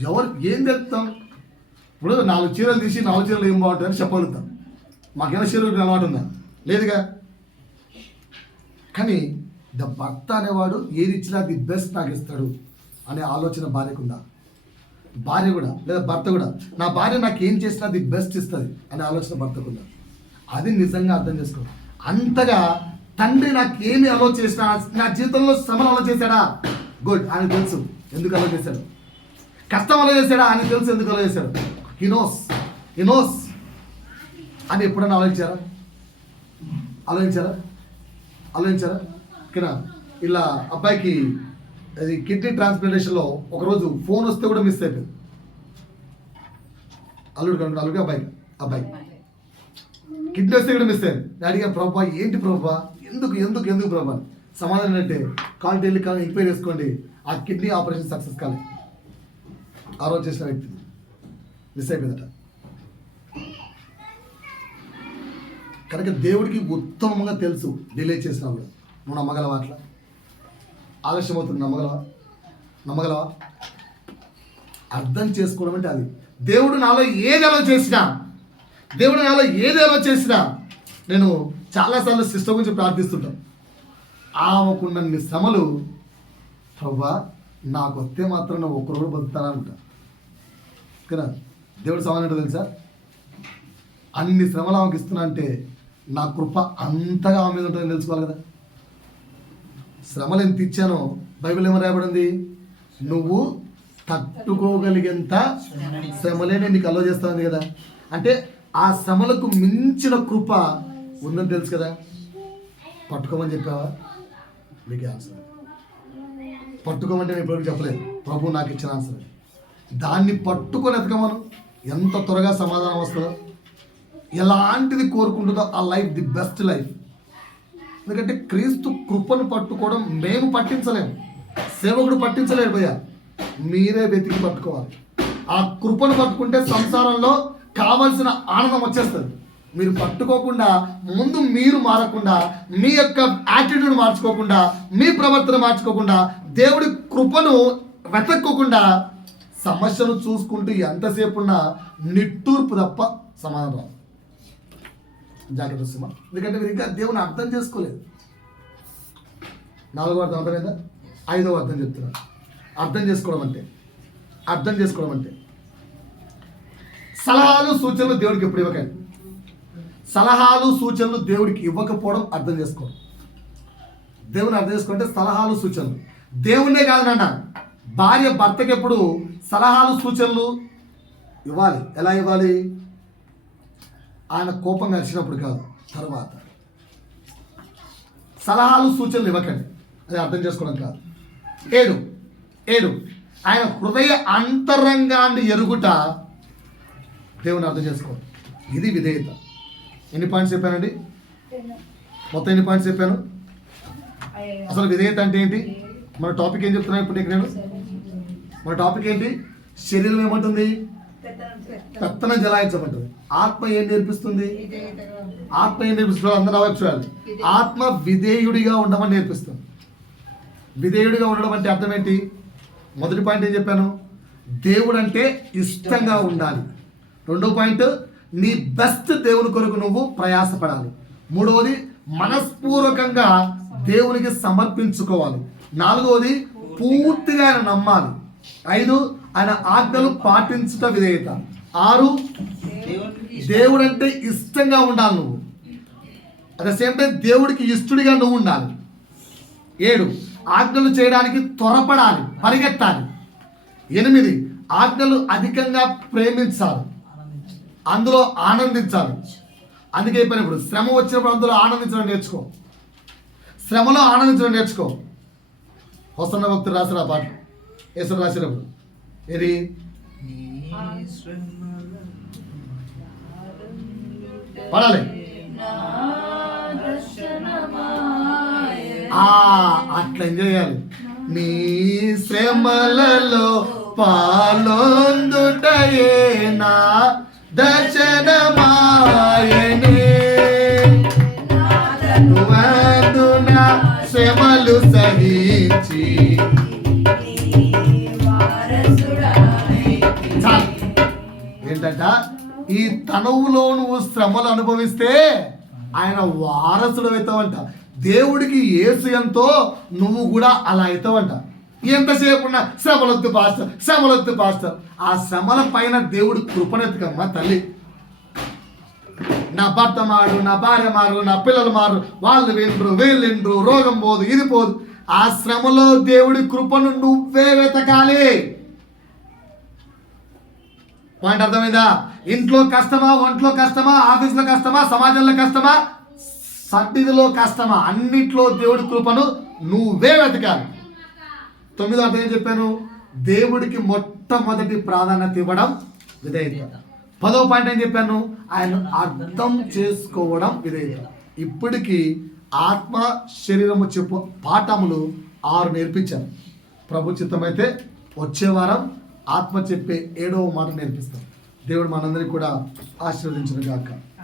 ఎవరు ఏం తెలుస్తాం? ఇప్పుడు 4 చీరలు తీసి 4 చీరలు ఏం బాగుంటుందని చెప్పగలుగుతాం. మాకేమైనా చీరలు అలవాటు ఉందా? లేదుగా. కానీ భర్త అనేవాడు ఏది ఇచ్చినా ది బెస్ట్ నాకు ఇస్తాడు అనే ఆలోచన భార్యకు ఉందా? భార్య కూడా లేదా భర్త కూడా నా భార్య నాకు ఏం చేసినా ది బెస్ట్ ఇస్తుంది అనే ఆలోచన భర్తకు ఉందా? అది నిజంగా అర్థం చేసుకో. అంతగా తండ్రి నాకు ఏమి అలో చేసినా, నా జీవితంలో శ్రమలు అలో చేశాడా? గుడ్, ఆయన తెలుసు ఎందుకు అలో చేశాడు. కష్టం అలో చేశాడా? ఆయన తెలుసు ఎందుకు అలో చేశాడు. హినోస్ అని ఎప్పుడైనా ఆలోచించారా? ఓకేనా? ఇలా అబ్బాయికి అది కిడ్నీ ట్రాన్స్ప్లాంటేషన్లో ఒకరోజు ఫోన్ వస్తే కూడా మిస్ అయిపోయింది. అల్లుడికి అబ్బాయి కిడ్నీ వస్తే కూడా మిస్ అయ్యింది. అడిగా ప్రభా ఏంటి ప్రభా, ఎందుకు ప్రభా? సమాధానం అంటే కాల్ వెళ్ళి ఎంక్వైరీ చేసుకోండి, ఆ కిడ్నీ ఆపరేషన్ సక్సెస్ కాలేదు. ఆ రోజు చేసిన వ్యక్తి మిస్ అయిపోయిందట. కనుక దేవుడికి ఉత్తమంగా తెలుసు డిలే చేసినా కూడా. నువ్వు నమ్మగలవా? అట్లా ఆలస్యం అవుతుంది, నమ్మగలవా? అర్థం చేసుకోవడం అంటే అది. దేవుడు నాలో ఏది అలో చేసినా నేను చాలాసార్లు సిస్టర్ గురించి ప్రార్థిస్తుంటాను. ఆమెకున్నన్ని శ్రమలు ప్రభా నాకు వస్తే మాత్రం నువ్వు ఒక్కరు కూడా బతుకుతానా అంట. ఓకేనా? దేవుడు సమానం తెలుసా? అన్ని శ్రమలు ఆమెకి ఇస్తున్నా అంటే నా కృప అంతగా ఆమె మీద ఉంటుందని తెలుసుకోవాలి కదా. శ్రమలు ఎంత ఇచ్చానో బైబిల్ ఏమో రాయబడింది, నువ్వు తట్టుకోగలిగేంత శ్రమలే నేను నీకు అలో చేస్తాను కదా. అంటే ఆ శ్రమలకు మించిన కృప ఉందని తెలుసు కదా. పట్టుకోమని చెప్పావా? మీకు ఆన్సర్ పట్టుకోమంటే నేను ఇప్పుడు చెప్పలేదు, ప్రభు నాకు ఇచ్చిన ఆన్సర్. దాన్ని పట్టుకొని ఎతకమను, ఎంత త్వరగా సమాధానం వస్తుందో, ఎలాంటిది కోరుకుంటుందో ఆ లైఫ్ ది బెస్ట్ లైఫ్. ఎందుకంటే క్రీస్తు కృపను పట్టుకోవడం మేము పట్టించలేము, సేవకుడు పట్టించలేడు భయ్యా, మీరే వెతికి పట్టుకోవాలి. ఆ కృపను పట్టుకుంటే సంసారంలో కావలసిన ఆనందం వచ్చేస్తుంది. మీరు పట్టుకోకుండా, ముందు మీరు మారకుండా, మీ యొక్క యాటిట్యూడ్ మార్చుకోకుండా, మీ ప్రవర్తన మార్చుకోకుండా, దేవుడి కృపను వెతక్కోకుండా సమస్యను చూసుకుంటూ ఎంతసేపు ఉన్నా నిట్టూర్పు తప్ప సమాధానం రాదు. జాగ్రత్త వస్తున్నా, ఎందుకంటే మీరు ఇంకా దేవుని అర్థం చేసుకోలేదు. 4వ అర్థం అర్థమైందా? 5వ అర్థం చెప్తున్నా. అర్థం చేసుకోవడం అంటే సలహాలు సూచనలు దేవుడికి ఎప్పుడు ఇవ్వకండి. సలహాలు సూచనలు దేవుడికి ఇవ్వకపోవడం అర్థం చేసుకోవడం. దేవుని అర్థం చేసుకుంటే సలహాలు సూచనలు దేవుణ్ణే కాదు నాన్న, భార్య భర్తకి ఎప్పుడు సలహాలు సూచనలు ఇవ్వాలి. ఎలా ఇవ్వాలి? ఆయన కోపంగా వచ్చినప్పుడు కాదు, తర్వాత. సలహాలు సూచనలు ఇవ్వకండి, అది అర్థం చేసుకోవడం కాదు. 7 ఆయన హృదయ అంతరంగాన్ని ఎరుగుట దేవుని అర్థం చేసుకోవాలి. ఇది విధేయత. ఎన్ని పాయింట్స్ చెప్పానండి? మొత్తం ఎన్ని పాయింట్స్ చెప్పాను? అసలు విధేయత అంటే ఏంటి? మన టాపిక్ ఏం చెప్తున్నా ఇప్పుడు నేను మన టాపిక్ ఏంటి? శరీరం ఏమంటుంది? పెత్తనం జలాయించమంటుంది. ఆత్మ ఏం నేర్పిస్తుంది? ఆత్మ ఏం నేర్పిస్తుంది? అందరూ వైపు చూడాలి. ఆత్మ విధేయుడిగా ఉండమని నేర్పిస్తుంది. విధేయుడిగా ఉండడం అంటే అర్థం ఏంటి? మొదటి పాయింట్ ఏం చెప్పాను? దేవుడు అంటే ఇష్టంగా ఉండాలి. రెండో పాయింట్, నీ బెస్ట్ దేవుని కొరకు నువ్వు ప్రయాసపడాలి. మూడవది, మనస్పూర్వకంగా దేవునికి సమర్పించుకోవాలి. నాలుగవది, పూర్తిగా ఆయన నమ్మాలి. 5, ఆయన ఆజ్ఞలు పాటించుట విధేయత. 6, దేవుడు అంటే ఇష్టంగా ఉండాలి నువ్వు. అట్ ద సేమ్ టైం దేవుడికి ఇష్టడిగా నువ్వు ఉండాలి. 7, ఆజ్ఞలు చేయడానికి త్వరపడాలి, పరిగెత్తాలి. 8, ఆజ్ఞలు అధికంగా ప్రేమించాలి, అందులో ఆనందించాలి. అందుకే చెప్పినప్పుడు శ్రమ వచ్చినప్పుడు అందులో ఆనందించడం నేర్చుకో. శ్రమలో ఆనందించడం నేర్చుకో. హోసన్న భక్తుడు రాసిన పాట యేసు రాసినప్పుడు ఏది? పడాలి. అట్లా ఎంజాయ్ చేయాలి. నీ శ్రమలలో పాలొందుటయే నా దర్శనమాయనే, నువ్వందున శ్రమలు సహించి. ఏంటంట? ఈ తనువులో నువ్వు శ్రమలు అనుభవిస్తే ఆయన వారసుడు అవుతావంట. దేవుడికి యేసు ఎంతో నువ్వు కూడా అలా అవుతావంట. ఎంతసేపు ఉన్న శ్రమలొద్దు పాస్టర్, శ్రమలొద్దు పాస్టర్. ఆ శ్రమల పైన దేవుడు కృపణెత్తుకమ్మా తల్లి. నా భర్త మారు, నా భార్య మారు, నా పిల్లలు మారు, వాళ్ళు విండ్రు, వీళ్ళు విండ్రు, రోగం పోదు, ఇది పోదు. ఆ శ్రమలో దేవుడి కృపను నువ్వే వెతకాలి. పాయింట్ అర్థమైందా? ఇంట్లో కష్టమా, ఒంట్లో కష్టమా, ఆఫీస్లో కష్టమా, సమాజంలో కష్టమా, సన్నిధిలో కష్టమా, అన్నిట్లో దేవుడి కృపను నువ్వే వెతకాలి. 9వ అర్థం ఏం చెప్పాను? దేవుడికి మొట్టమొదటి ప్రాధాన్యత ఇవ్వడం విధేయత. 10వ పాయింట్ ఏం చెప్పాను? ఆయన అర్థం చేసుకోవడం విధేయత. ఇప్పటికీ ఆత్మ శరీరము చెప్పు పాఠములు 6 నేర్పించాను. ప్రభు చిత్తమైతే వచ్చే వారం ఆత్మ చెప్పే 7వ మాట నేర్పిస్తాం. దేవుడు మనందరికీ కూడా ఆశీర్వదించును గాక.